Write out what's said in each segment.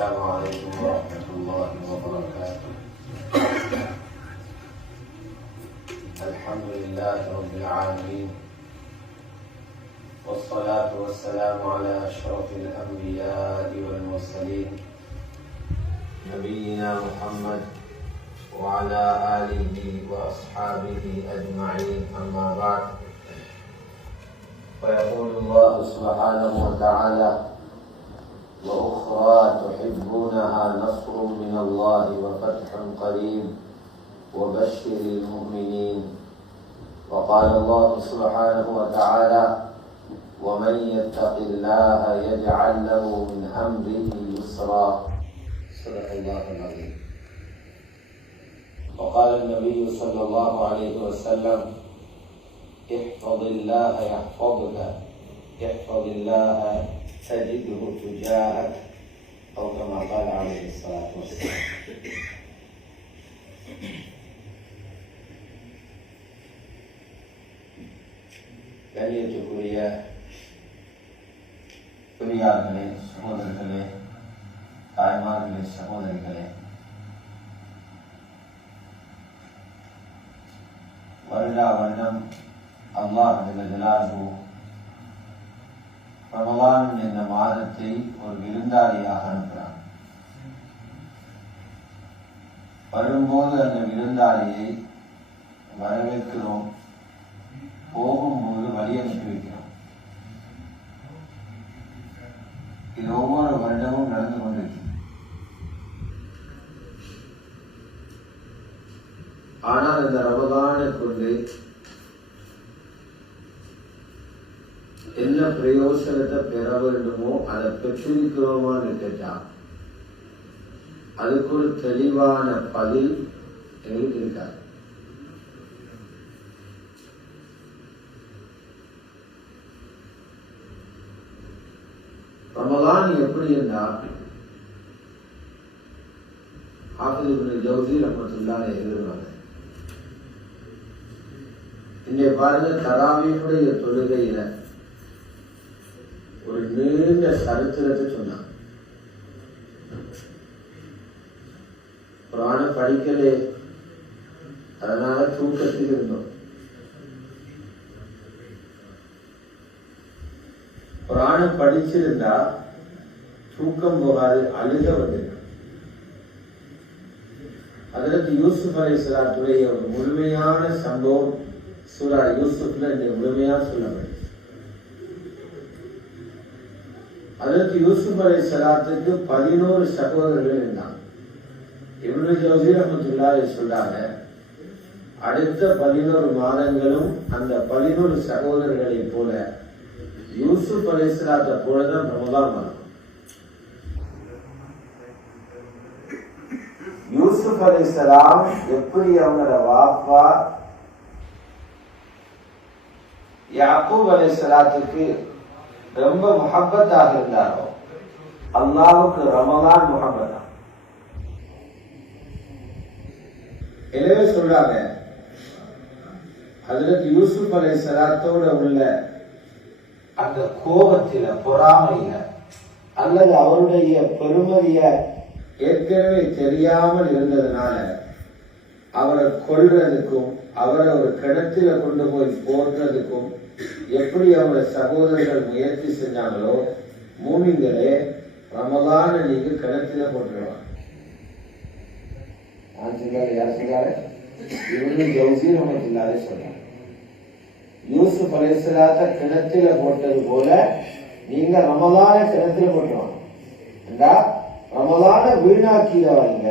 السلام عليكم ورحمة الله وبركاته. الحمد لله رب العالمين، والصلاة والسلام على أشرف الأنبياء والمرسلين نبينا محمد وعلى آله وأصحابه أجمعين، أما بعد. فيقول الله سبحانه وتعالى: وأخرى تحبونها نصر من الله وفتح قريب وبشر المؤمنين. وقال الله سبحانه وتعالى: ومن يتق الله يجعل له من أمره يسرا. صدق الله العظيم. وقال النبي صلى الله عليه وسلم: احفظ الله يحفظك، احفظ الله تجده تجاهك، أو كما قال عليه الصلاة والسلام. கண்ணியத்துக்குரிய பெரியார்களே, சகோதரர்களே, தாய்மார்களே, சகோதரிகளே, வருடா வருடம் அல்லாஹ் ஜல்லல்லாஹு ரமலான் என்ற மாதத்தை ஒரு விருந்தாளியாக அனுப்புகிறான். வரும்போது அந்த விருந்தாளியை வரவேற்கிறோம், போகும்போது வழி அனுப்பி வைக்கிறோம். இது ஒவ்வொரு வருடமும் நடந்து கொண்டிருக்கு. ஆனால் இந்த ரமலானை கொண்டு என்ன பிரயோசனத்தை பெற வேண்டுமோ அதை பெற்றிருக்கிறோமான்னு கேட்டா அதுக்கு ஒரு தெளிவான பதில் எங்களுக்கு இருக்காது. ரமலான் எப்படி என்றால், ஹாஃபிஸ் இப்னு ஜௌஸி ரஹ்மத்துல்லாஹி எழுதுவாங்க, இங்கே பாருங்க, தராவீஹுடைய தொழுகையில ஒரு நீண்ட சரித்திரத்தை சொன்னாங்க. குர்ஆனை படிக்கலே, அதனால தூக்கத்தில் இருந்தோம். குர்ஆனை படிச்சிருந்தா தூக்கம் போகாது, அழுக வந்திருக்கும். அதற்கு யூசுப் அலைஹிஸ்ஸலாத்துடைய ஒரு முழுமையான சம்பவம் சூரா யூசுப்ல இந்த முழுமையா சொல்லப்படும். அதற்கு யூசுப் அலைஹிஸ்ஸலாத்துக்கு 11 சகோதரர்கள் இருந்தாங்க. இப்னு ஜௌஸி ரஹ்மத்துல்லாஹி சொல்றாங்க, அடுத்த 11 மாதங்களும் அந்த 11 சகோதரர்களை போல யூசுப் அலைஹிஸ்ஸலாத்தை போலதான் ரமலான் வரும். யூசுப் அலைஹிஸ்ஸலாம் எப்படி அவங்களோட வாப்பா யாக்கூப் அலைஹிஸ்ஸலாத்துக்கு ரொம்ப முஹப்பத்தாக இருந்தாரோ, அல்லாஹ்வுக்கு ரமலான் முஹப்பத். எனவே சொல்றாங்க, ஹஜ்ரத் யூசுப் அலைஹிஸ்ஸலாத்தோட உள்ள அந்த கோபத்தில, பொறாமையில, அல்லது அவருடைய பெருமதிய ஏற்கனவே தெரியாமல் இருந்ததுனால அவரை கொல்றதுக்கும் அவரை ஒரு கிணத்துல கொண்டு போய் போடுறதுக்கும் எப்படி அவங்க சகோதரர்கள் முயற்சி செஞ்சாங்களோ, மூமின்களே ரமலான நீங்க கிணத்துல போட்டுருவாங்க. யூசுப் அலைஹிஸ்ஸலாத்தை கிணத்துல போட்டது போல நீங்க ரமலான கிணத்துல போட்டுருவாங்க. ரமலான வீணாக்கிறவங்க,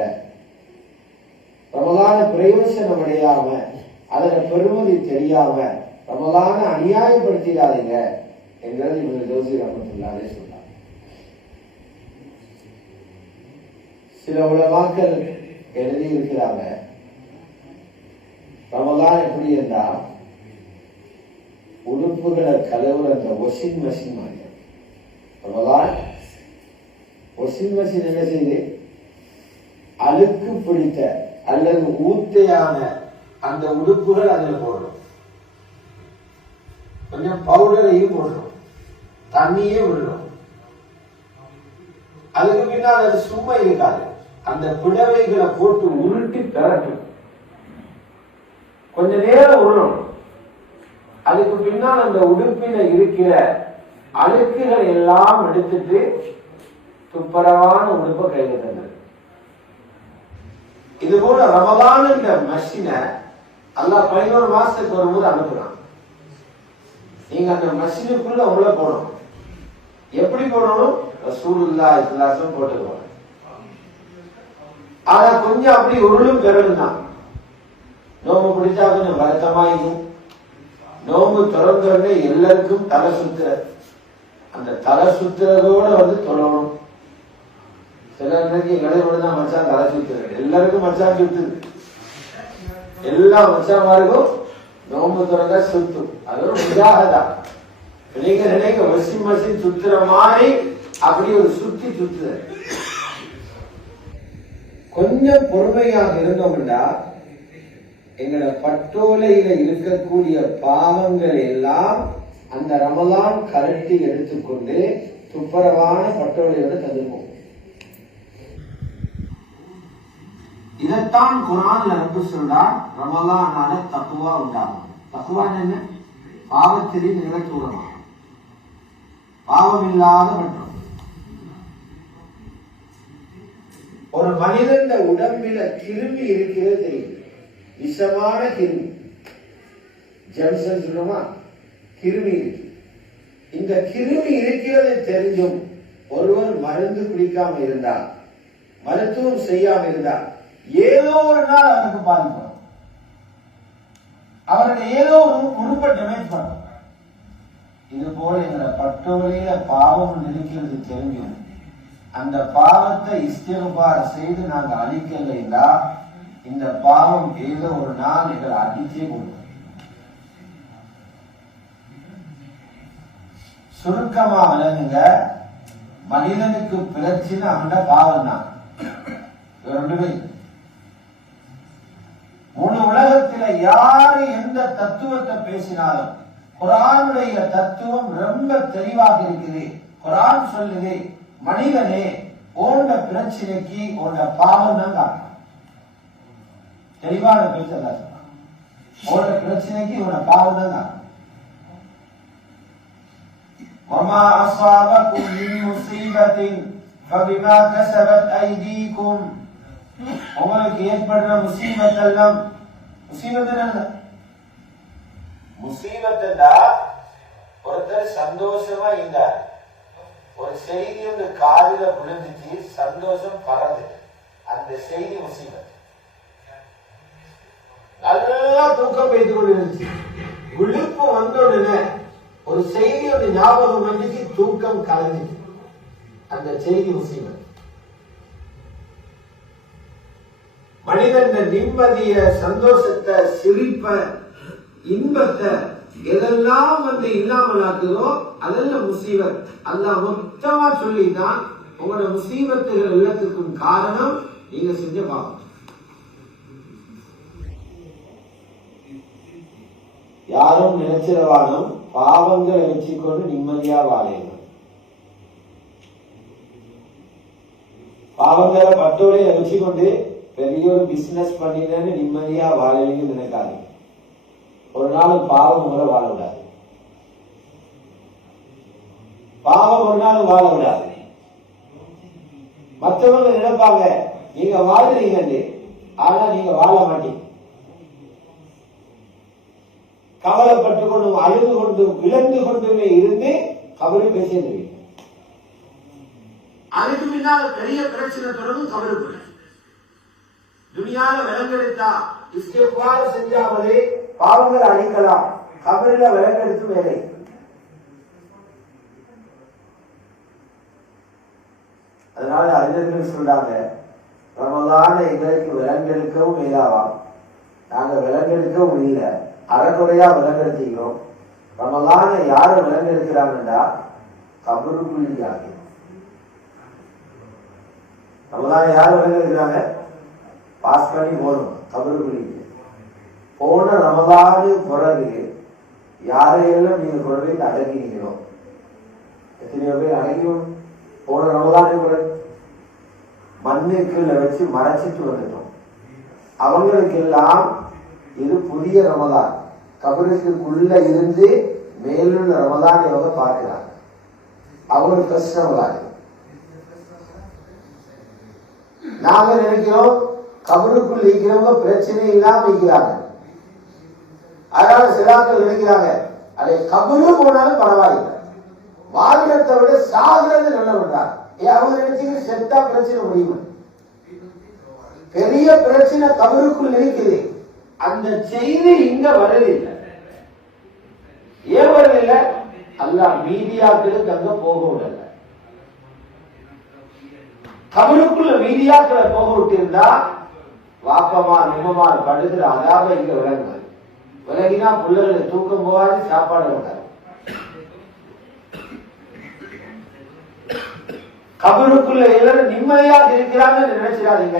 ரமலான பிரயோசனம் அடையாம, அதோட பெருமதி தெரியாம ரமலான அநியாயப்படுத்திடாதீங்க என்கிறது இப்னு ஜௌஸி ரஹ்மத்துல்லாஹி சொன்னார். சில உலமாக்கள் எழுதி இருக்கிறாங்க, ரமலான் எப்படி இருந்தா உடுப்புகளை கழுவுற அந்த வாஷிங் மெஷின் மாதிரி. ரமலான் வாஷிங் மெஷின் என்ன செய்து அழுக்கு பிடித்த அல்லது ஊத்தையான அந்த உடுப்புகள் அதில் போடுறோம், கொஞ்சம் பவுடரையும் போடுறோம், தண்ணியே விடுறோம். அதுக்கு பின்னால் அது சும்மா இருக்காது. அந்த புடவைகளை போட்டு உருட்டி பெறட்டும், கொஞ்ச நேரம் உருளும். அதுக்கு பின்னால் அந்த உடுப்பில இருக்கிற அழுக்குகளை எல்லாம் எடுத்துட்டு துப்பரவான உடுப்பை கையில தந்தது. இது போல ரமலான் என்ற மஷினை அல்லாஹ் 11 மாசத்துக்கு வரும்போது அனுப்புறான். நீங்க அந்த மஷினுக்குள்ள உள்ள போகணும். எப்படி போடணும்? ரசூலுல்லாஹி ஸல்லல்லாஹு அலைஹி வஸல்லம் போட்டுருவாங்க. ஆனா கொஞ்சம் அப்படி உருளும் பெறணும் தான். நோம்பு பிடிச்சா கொஞ்சம் வருத்தமாயிடும். நோம்பு திறந்தோடனே எல்லாருக்கும் தலை சுத்துற, அந்த தலை சுத்துறதோட வந்து தொழணும். சில நேரத்துக்கு எங்களோட தான் மச்சான் தலை சுத்துற, எல்லாருக்கும் மச்சான் சுத்துது. எல்லா மச்சாமாருக்கும் நோம்பு திறந்தா சுத்தும். அது ஒரு முஜாஹதா. நீங்க நினைக்க வாஷிங் மஷின் சுத்துற மாதிரி அப்படி ஒரு சுத்துற. கொஞ்சம் பொறுமையாக இருந்தோம்னா எங்களோட பட்டோலையில இருக்கக்கூடிய பாவங்கள் எல்லாம் அந்த ரமலான் கரட்டி எடுத்துக்கொண்டு துப்புரவான பட்டோலையோட தந்துருவோம். இதைத்தான் குர்ஆன்ல ரப்பு சொல்றார், ரமலானால தக்வா உண்டாகும். தக்வான்னு என்ன? பாவத்திலிருந்து நிலைத்தூரமா, பாவம் இல்லாத பட்டம். ஒரு மனிதன் உடம்பில கிருமி இருக்கிறது தெரியும், விஷமான கிருமி, ஜெம்சன் சொல்லுமா, கிருமி இருக்கு. இந்த கிருமி இருக்கிறது தெரிஞ்சும் ஒருவர் மருந்து குடிக்காம இருந்தால், மருத்துவம் செய்யாம இருந்தால், ஏதோ ஒரு நாள் அவருக்கு பாதிப்பு, அவருடைய ஏதோ ஒரு உறுப்பை டேமேஜ் பண்ணும். இது போல எங்களை பட்டோலையில பாவம் இருக்கிறது தெரிஞ்சும் அந்த பாவத்தை இஸ்திக்பார் செய்து நாங்க அழிக்கலைன்னா இந்த பாவம் ஏதோ ஒரு நாள் எங்களை அடிச்சே கொடுக்கும். சுருக்கமா விளங்குங்க, மனிதனுக்கு பிரச்சனை அவனோட பாவம் தான். முழு உலகத்தில யாரு எந்த தத்துவத்தை பேசினாலும் குர்ஆனுடைய தத்துவம் ரொம்ப தெளிவாக இருக்குது. குர்ஆன் சொல்லுது, மனிதனே உன்னோட பிரச்சனைக்கு உன்னோட பாவம் தான் காரணம். தெளிவான பேசல, உன்னோட பிரச்சனைக்கு உன்னோட பாவம் தான் காரணம். وَمَا أَصَابَكُم مِّن مُّصِيبَةٍ فَبِمَا كَسَبَتْ أَيْدِيكُمْ. உங்களுக்கு ஏற்படுற முசீபத் எல்லாம், முசீபத் என்ன? முசீபத் ஒருத்தர் சந்தோஷமா இருந்தார், ஒரு செய்தி வந்து காதில விழுந்துச்சு, சந்தோஷம் பறந்து, அந்த செய்தி முசீபத். நல்லா தூக்கம் பெய்து கொண்டு இருந்துச்சு, விழுப்பு வந்த உடனே ஒரு செய்தி ஒரு ஞாபகம் வந்துச்சு, தூக்கம் கலந்துச்சு, அந்த செய்தி முசீபத். மனிதன் நிம்மதிய, சந்தோஷத்தை, சிரிப்ப, இன்பத்தை எதெல்லாம் வந்து இல்லாமல் ஆக்குதோ அதெல்லாம் முசீபத். அல்லாஹ் மொத்தமா சொல்லிதான் உங்களோட முசீபத்துகள் எல்லாத்துக்கும் காரணம் நீங்க செஞ்ச பாவம். யாரும் நினைச்சிடவானும் பாவங்களை வச்சுக்கொண்டு நிம்மதியா வாழையணும். பாவங்களை பட்டோலையை வச்சுக்கொண்டு பெரிய ஒரு பிசினஸ் பண்ணினு நிம்மதியா வாழலைன்னு நினைக்காது. ஒரு நாள் பாவம் உங்களை வாழ விடாது, பாவம் ஒரு நாள் வாழ விடாது. மற்றவங்க நினைப்பாங்க நீங்க வாழ்றீங்க, ஆனா நீங்க வாழ மாட்டீங்க. கவலைப்பட்டு கொண்டும் அழுது கொண்டும் இழந்து கொண்டுமே இருந்து கபரு பேசிடுவீங்க. அதுக்கு பின்னால பெரிய பிரச்சனை தொடரும். கபரு துனியால விலங்கெடுத்தா இஸ்திக்பார் செஞ்சாமலே பாவங்கள் அழிக்கலாம், கபரில விலங்கெடுத்து வேலை. அதனால அறிஞர்கள் சொல்றாங்க, ரமலான எங்களுக்கு விலங்கெடுக்கவும் இல்லாவாம், நாங்க விலங்கெடுக்கவும் இல்லை, அறக்குறையா விலங்கெடுத்திக்கிறோம். ரமலான யாரு விலங்கெடுக்கிறாங்கடா கபருக்குள்ளி ஆகி. ரமலான யாரு விலங்கெடுக்கிறாங்க? பாஸ் பண்ணி போகணும் கபருக்குள்ளி. போன ரமலானு பிறகு யாரையெல்லாம் நீங்க கொண்டு போய் அடங்கினீங்களோ, எத்தனையோ பேர் அடங்கிடும் போன ரமலானு பிறகு. மண்ணுக்குள்ள வச்சு மறைச்சிட்டு வந்துட்டோம். அவங்களுக்கெல்லாம் இது புதிய ரமலான். கபருக்குள்ள இருந்து மேலுள்ள ரமலான் இவங்க பார்க்கிறாங்க. அவங்களுக்கு ஃபர்ஸ்ட் ரமலான். நாங்க நினைக்கிறோம் கபருக்குள் இருக்கிறவங்க பிரச்சனை இல்லாம இருக்கிறாங்க. அதனால சிலாக்கள் நினைக்கிறாங்க அதை கபரு போனாலும் பரவாயில்லை, வாழ்கிறத விட சாகிறது நல்ல விடுறாங்க. அவங்க நினைச்சீங்க செத்தா பிரச்சனை முடியும். பெரிய பிரச்சனை கபருக்குள் இருக்குது. அந்த செய்தி இங்க வரதில்லை. ஏன் வரதில்லை? அல்லாஹ் மீடியாக்களுக்கு அங்க போக விடல. கபருக்குள்ள மீடியாக்களை போக விட்டிருந்தா வாப்பமார் உம்மமார் படுகிற அதாவ இங்க விளங்காது. விலகினா பிள்ளைகளை தூக்கம் போகாது, சாப்பாடு இருக்காது. கபருக்குள்ள எல்லாரும் நிம்மதியாக இருக்கிறாங்கன்னு நினைச்சிடாதீங்க.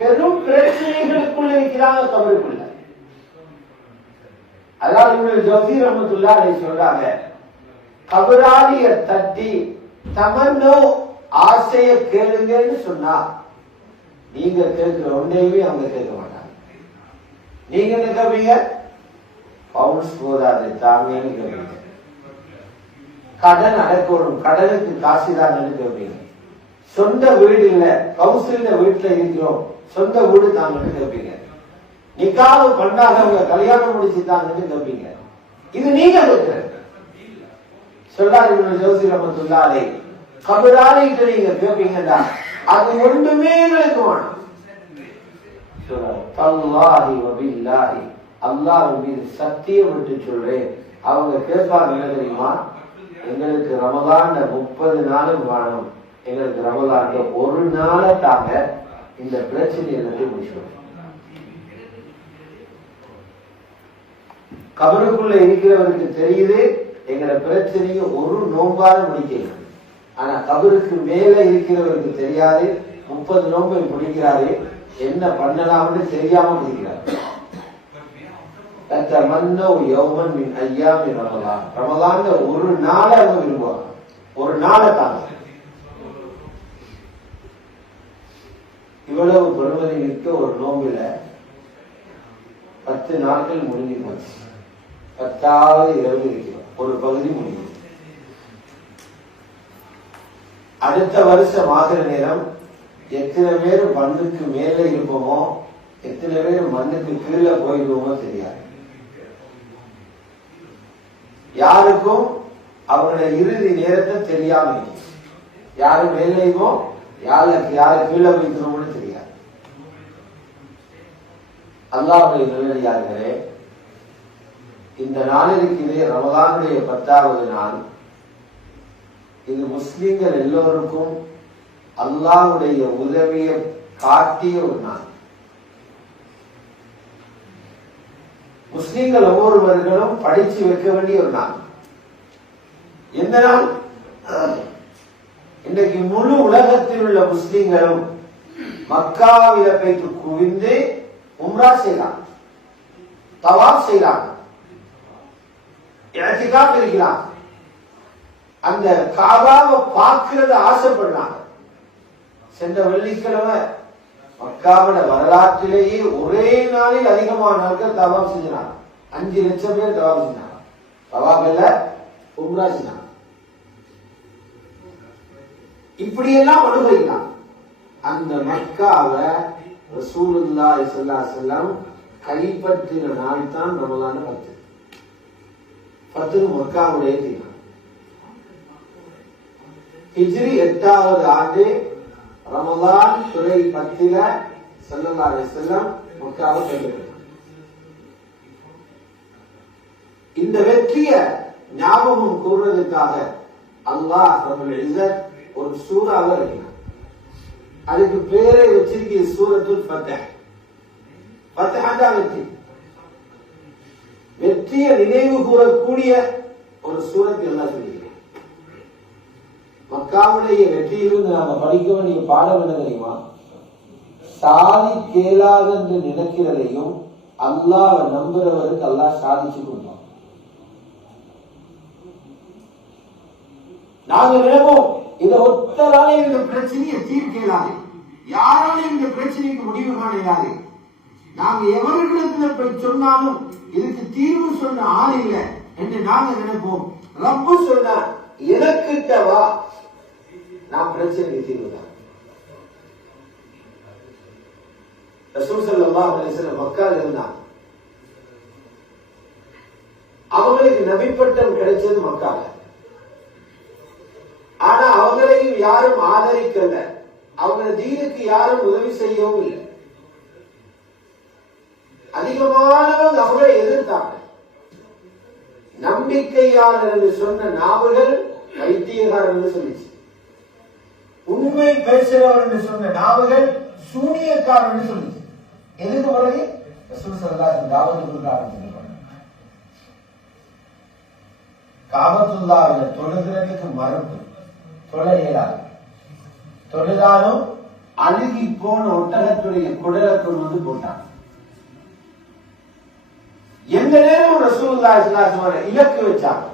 பெரும் பிரச்சனைகளுக்குள்ள இருக்கிறாங்க கபருக்குள்ள. அதாவது இவங்க ஜோசி ரஹ்மத்துல்லாஹி சொல்றாங்க, கபராளிய தட்டி தமன்னோ ஆசைய கேளுங்கன்னு சொன்னா நீங்க கேட்கிற ஒன்றையுமே அவங்க கேட்க மாட்டாங்க. நீங்க என்ன கேட்பீங்க? பவுன்ஸ் போதாது தாங்கன்னு கேட்பீங்க. கடன் அடைக்கணும், கடனுக்கு காசு தாங்கன்னு கேட்பீங்க. சொந்த வீடு இல்ல, கவுன்சில வீட்டுல இருக்கிறோம், சொந்த வீடு தாங்கன்னு கேட்பீங்க. நிக்காவு பண்ணாதவங்க கல்யாணம் முடிச்சுட்டாங்கன்னு கேட்பீங்க. இது நீங்க கேட்கிற சொல்றாரு ஜோசி ரஹ்மத்துல்லாஹி கபராளிகிட்ட நீங்க கேட்பீங்கடா, அது ஒன்றுமே எங்களுக்கு வேணும். தல்லாஹி வபில்லாஹி அல்லாஹ் மீது சத்தியம் விட்டு சொல்றேன், அவங்க கேட்பாங்க என்ன தெரியுமா? எங்களுக்கு ரமலான் 30 நாளும் வேணும், எங்களுக்கு ரமலான் ஒரு நாளை தாங்க, இந்த பிரச்சனை எல்லாத்தையும் முடிச்சுடுவோம். கபருக்குள்ள இருக்கிறவருக்கு தெரியுது எங்களை பிரச்சனையை ஒரு நோம்பால முடிக்கல. ஆனா கபருக்கு மேல இருக்கிறவருக்கு தெரியாது 30 நோம்பை பிடிக்கிறாரு, என்ன பண்ணலாம்னு தெரியாம பிடிக்கிறாரு. ரமலான் ஒரு நாளை அவங்க விரும்புவாங்க, ஒரு நாளை தாங்க. இவ்வளவு பெருமதி மிக்க ஒரு நோம்பில 10 நாட்கள் முடிஞ்சு போச்சு. 10வது இரவு இருக்கிறோம், ஒரு பகுதி முடியும். அடுத்த வருஷம் ஆகிற நேரம் எத்தனை பேர் மண்ணுக்கு மேல இருப்போமோ, எத்தனை பேர் மண்ணுக்கு கீழே போயிடுவோமோ தெரியாது. யாருக்கும் அவங்களுடைய இறுதி நேரத்தை தெரியாம, யாரு மேலேயுமோ யாரு கீழே போய்க்கணும்னு தெரியாது. அல்லாஹ்வுடைய நல்லடியார்களே, இந்த நாளிற்கு ரமலானுடைய 10வது நாள். இது முஸ்லிம்கள் எல்லோருக்கும் அல்லாஹ்வுடைய உதவியை காட்டிய ஒரு நாள். முஸ்லிம்கள் ஒவ்வொருவர்களும் படிச்சு வைக்க வேண்டிய ஒரு நாள். எந்த நாள்? இன்றைக்கு முழு உலகத்தில் உள்ள முஸ்லிம்களும் மக்காவில போய்த்து குவிந்து உம்ரா செய்யலாம், தவாப் செய்யலாம், இஅ்திகாஃப் இருக்கலாம், அந்த காபாவை பார்க்கிறத ஆசைப்படுறாங்க. சென்ற வெள்ளிக்கிழமை மக்காவோட வரலாற்றிலேயே ஒரே நாளில் அதிகமான நாட்கள் தவாப் செஞ்சாங்க. 5 லட்சம் பேர் தவாப் செஞ்சாங்க. தவாப் இல்ல, உம்ரா செஞ்சாங்க. இப்படியெல்லாம் அனுபவிக்கலாம். அந்த மக்காவை ரசூலுல்லாஹி ஸல்லல்லாஹு அலைஹி வஸல்லம் கைப்பற்றின நாள் தான் ரமலான் 10. 10 மக்காவுடைய தினம். ஹிஜ்ரி 8வது ஆண்டு ரமலான் துறை 10ல ஸல்லல்லாஹு அலைஹி வஸல்லம் மக்காவை கைப்பற்றினார். இந்த வெற்றியை ஞாபகம் கூறுவதற்காக அல்லாஹ் ரப்பல் இஸ்ஸத் ஒரு சூறாவை இறக்கினார். அதுக்கு பேரை வச்சிருக்கிற சூரத்துல் ஃபத்ஹ். ஃபத்ஹா வெற்றி, வெற்றியை நினைவு கூறக்கூடிய ஒரு சூரத்தை எல்லாம் சொல்லியிருக்கிறேன். மக்காவுடைய வெற்றியிலிருந்து நாம படிக்க வேண்டிய பாடம் என்ன தெரியுமா? சாதி கேளாது என்று நினைக்கிறதையும் அல்லாஹ் நம்புறவருக்கு அல்லாஹ் சாதிச்சு கொடுப்பான். நாங்க நினைப்போம் இதை ஒத்தராலே இந்த பிரச்சனையை தீர்க்கலாது, யாராலும் இந்த பிரச்சனைக்கு முடிவு காண இயலாது. நாங்க எவர்களிடத்துல போய் சொன்னாலும் இதுக்கு தீர்வு சொன்ன ஆள் இல்லை என்று நாங்க நினைப்போம். ரப்பு சொன்ன எனக்கிட்ட வா, நான் பிரச்சனைக்கு தீர்வு தான். ரசூல் ஸல்லல்லாஹு அலைஹி வஸல்லம் மக்கால இருந்தாங்க. அவங்களுக்கு நபிப்பட்டம் கிடைச்சது மக்கால. ஆனா அவங்களையும் யாரும் ஆதரிக்கல, அவங்க தீனுக்கு யாரும் உதவி செய்யவும் இல்லை. அதிகமானவங்க அவங்களை எதிர்த்தாங்க. நம்பிக்கையாளர் என்று சொன்ன நாவுகள் வைத்தியகாரர் என்று சொல்லிச்சு. உண்மை பேசுகிறவர் என்று சொன்ன நாவுகள் சூனியக்காரர் என்று சொல்லிச்சு. எதுக்கு பிறகு ரசூல் ஸல்லல்லாஹு அலைஹி வஸல்லம் தாவத்துக்கு ஆரம்பிச்சிருக்காங்க. காபத்துல்லாஹ்ல தொழுகிறதுக்கு மறுப்பு, தொழ இயலாது. தொழுதாலும் அழுகி போன ஒட்டகத்துடைய குடலை கொண்டு வந்து போட்டாங்க. எந்த நேரம் ரசூலுல்லாஹி ஸல்லல்லாஹு அலைஹி வஸல்லம் இலக்கு வச்சாங்க.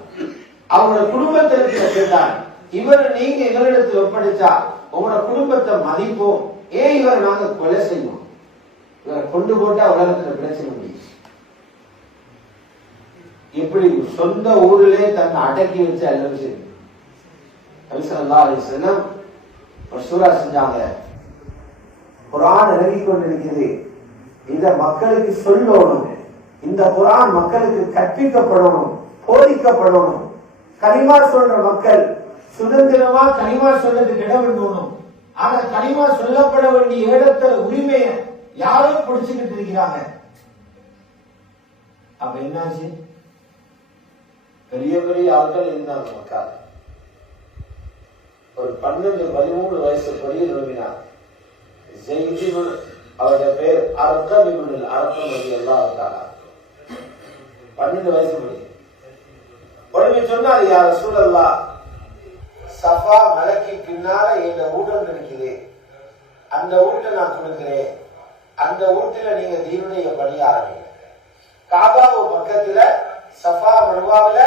அவங்களோட குடும்பத்திற்கு கேட்டாங்க, இவர் நீங்க இவரிடத்தில் ஒப்படைச்சா உங்களோட குடும்பத்தை மதிப்போம், ஏன் இவரை நாங்க கொலை செய்வோம், இவரை கொண்டு போட்டா உலகத்துல பிரச்சனை முடியும். இப்படி சொந்த ஊரிலே தன்னை அடக்கி வச்ச எல்லாம் சரி. நபி ஸல்லல்லாஹு அலைஹி வஸல்லம் ஒரு சூரா செஞ்சாங்க. குர்ஆன் இறங்கிக் கொண்டிருக்கிறது, இந்த மக்களுக்கு சொல்லணும், இந்த குர்ஆன் மக்களுக்கு கற்பிக்கப்படணும், போதிக்கப்படணும். கலிமா சொல்ற மக்கள் சுதந்திரமா கலிமா சொல்லதுக்கு இடம் வேணும். ஆனா கலிமா சொல்லப்பட வேண்டிய இடத்துல உரிமையை யாரும் பிடிச்சுக்கிட்டு இருக்கிறாங்க. அப்ப என்னாச்சு? பெரிய பெரிய ஆட்கள் இருந்தாங்க மக்கள். ஒரு 12-13 வயசு பெரிய நிறுவினார். அவருடைய பேர் அர்க்கம் இப்னுல் அர்க்கம் ரலியல்லாஹு தஆலா. 12 வயசு படி. உடனே சொன்னார், யா ரசூலல்லாஹ், சஃபா மலைக்கு பின்னால எங்க ஊட்டம் இருக்குது, அந்த ஊட்டை நான் கொடுக்கிறேன், அந்த ஊட்டில நீங்க தீனுடைய பணி ஆரம்பிங்க. காபாவு பக்கத்துல சஃபா மர்வாவில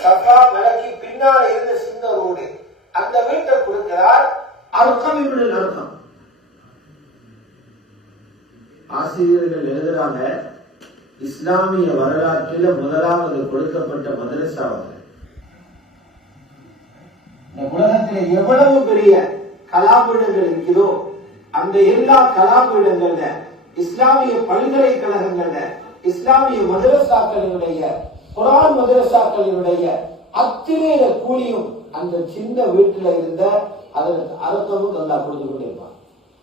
சஃபா மலைக்கு பின்னால இருந்த சின்ன ஊடு, அந்த வீட்டை கொடுக்கிறார். அர்க்கம் இப்னுல் அர்க்கம். ஆசிரியர்கள் எழுதுறாங்க, இஸ்லாமிய வரலாற்றில் முதலாவது கொடுக்கப்பட்ட மதரசா. இந்த உலகத்தில் எவ்வளவு பெரிய கலாபீடங்கள் இருக்கிறதோ அந்த எல்லா கலாபீடங்கள்ல, இஸ்லாமிய பல்கலைக்கழகங்கள்ல, இஸ்லாமிய மதரசாக்களினுடைய, குர்ஆன் மதரசாக்களினுடைய அத்தனை கூலியும் அந்த சின்ன வீட்டில் இருந்த அதற்கு அர்த்தமும் நல்லா கொடுத்து கொண்டிருப்பான்.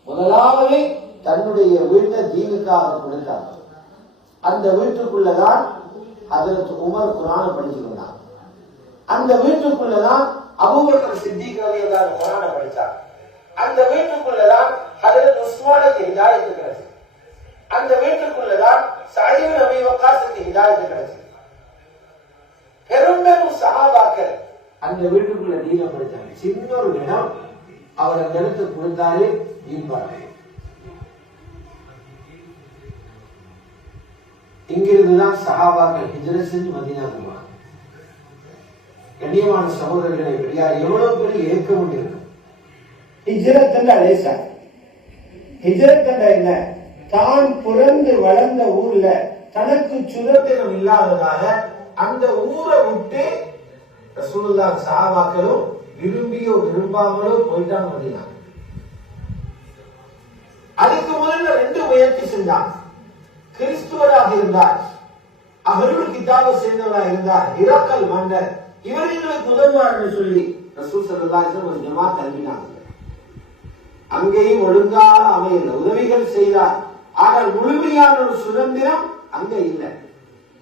முதலாவது தன்னுடைய வீட்டை தீனுக்காக கொடுத்தாங்க. அந்த வீட்டுக்குள்ளதான் ஹஜ்ரத் உமர் குர்ஆனை படிச்சுக்கிட்டாங்க. அந்த வீட்டுக்குள்ளதான் அபூபக்கர் சித்திக் ரலியல்லாஹு அன்ஹு குர்ஆனை படிச்சாங்க. அந்த வீட்டுக்குள்ளதான் ஹஜ்ரத் உஸ்மானுக்கு ஹிதாயத் கிடைச்சது. அந்த வீட்டுக்குள்ளதான் சஅத் இப்னு அபீ வக்காஸுக்கு ஹிதாயத் கிடைச்சது. பெரும் சஹாபாக்கள் அந்த வீட்டுக்குள்ள தீன படிச்சாங்க. சின்ன ஒரு இடம், அவர் அந்த இடத்தை கொடுத்தாலே இருப்பாங்க. இங்கிருந்துதான் சஹாபாக்கள் ஹிஜ்ரத் செஞ்சு மதீனாவுக்கு போனாங்க. கண்ணியமான சகோதரர்களை பெரியார் எவ்வளவு பெரிய ஏக்கம் இருக்கும். ஹிஜ்ரத் லேசா, ஹிஜ்ரத் என்ன, தான் பிறந்து வளர்ந்த ஊர்ல தனக்கு சுதந்திரம் இல்லாததாக அந்த ஊரை விட்டு ரசூலுல்லாஹ் சஹாபாக்களும் விரும்பியோ விரும்பாமலோ போயிட்டாங்க மதீனா. அதுக்கு முதல்ல 2 முயற்சி செஞ்சாங்க. கிறிஸ்துவராக இருந்தார், அஹ்லுல் கிதாபை சேர்ந்தவராக இருந்தார் ஹிரக்கல் மன்னர், இவர்களுக்கு உதவுவார் சொல்லி ரசூல் ஸல்லல்லாஹு அலைஹி வஸல்லம் ஒரு ஜமாத் அனுப்பினாங்க. அங்கேயும் ஒழுங்காக அமையல, உதவிகள் செய்தார், ஆனால் முழுமையான ஒரு சுதந்திரம் அங்க இல்லை.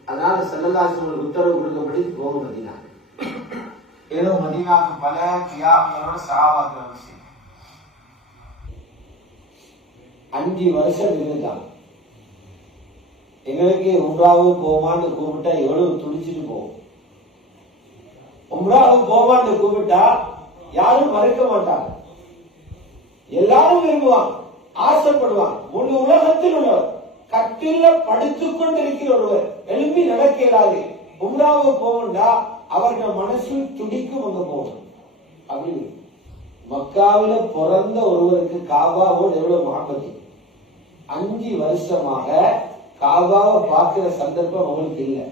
அதனால ஸல்லல்லாஹு அலைஹி வஸல்லம் உத்தரவு கொடுக்கப்படி போக மதீனா. ஏதோ மதீனாவுக்கு பல கியாமங்களோட சஹாபாக்கள் வந்து 5 வருஷம் இருந்தாங்க. எங்களுக்கு உம்ராவு போமான்னு கூப்பிட்டா எவ்வளவு துடிச்சிட்டு போவோம். உம்ராவு போமான்னு கூப்பிட்டா யாரும் மறைக்க மாட்டாங்க, எல்லாரும் விரும்புவாங்க, ஆசைப்படுவாங்க. முழு உலகத்தில் உள்ளவர் கட்டில படுத்துக் கொண்டிருக்கிற ஒருவர் எழுப்பி நடக்க இயலாது, உம்ராவு போகண்டா அவர்கள் மனசில் துடிக்கும் அங்க போகணும். அப்படி மக்காவில பிறந்த ஒருவருக்கு காபாவோடு எவ்வளவு முகம்மதி 5 வருஷமாக காபாவை பார்க்கிற சந்தர்ப்பம் அவங்களுக்கு இல்லை.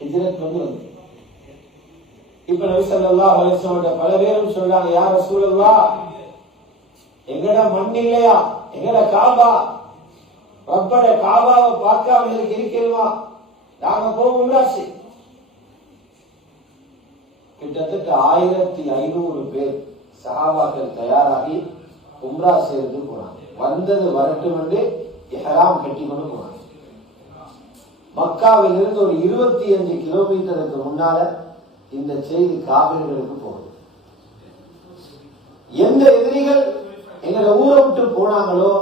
ஹிஜ்ரத் வந்து இப்ப நபி ஸல்லல்லாஹு அலைஹி வஸல்லம் பல பேரும் சொல்றாங்க, யா ரசூலல்லாஹ், எங்கட மண் இல்லையா, எங்கட காபா, ரப்பட காபாவை பார்க்காம இருக்கேமா, நாங்க போவோம் உம்ரா செய்ய. கிட்டத்தட்ட 1500 பேர் சஹாபாக்கள் தயாராகி உம்ரா செய்து போனாங்க. வந்தது வரட்டும் என்று இஹ்ராம் கட்டி கொண்டு போனாங்க. மக்காவில் இருந்து ஒரு 25 கிலோமீட்டருக்கு முன்னால இந்த செய்தி காபிர்களுக்கு போகுது. எந்த எதிரிகள் எங்களை ஊரை விட்டு போனாங்களோ,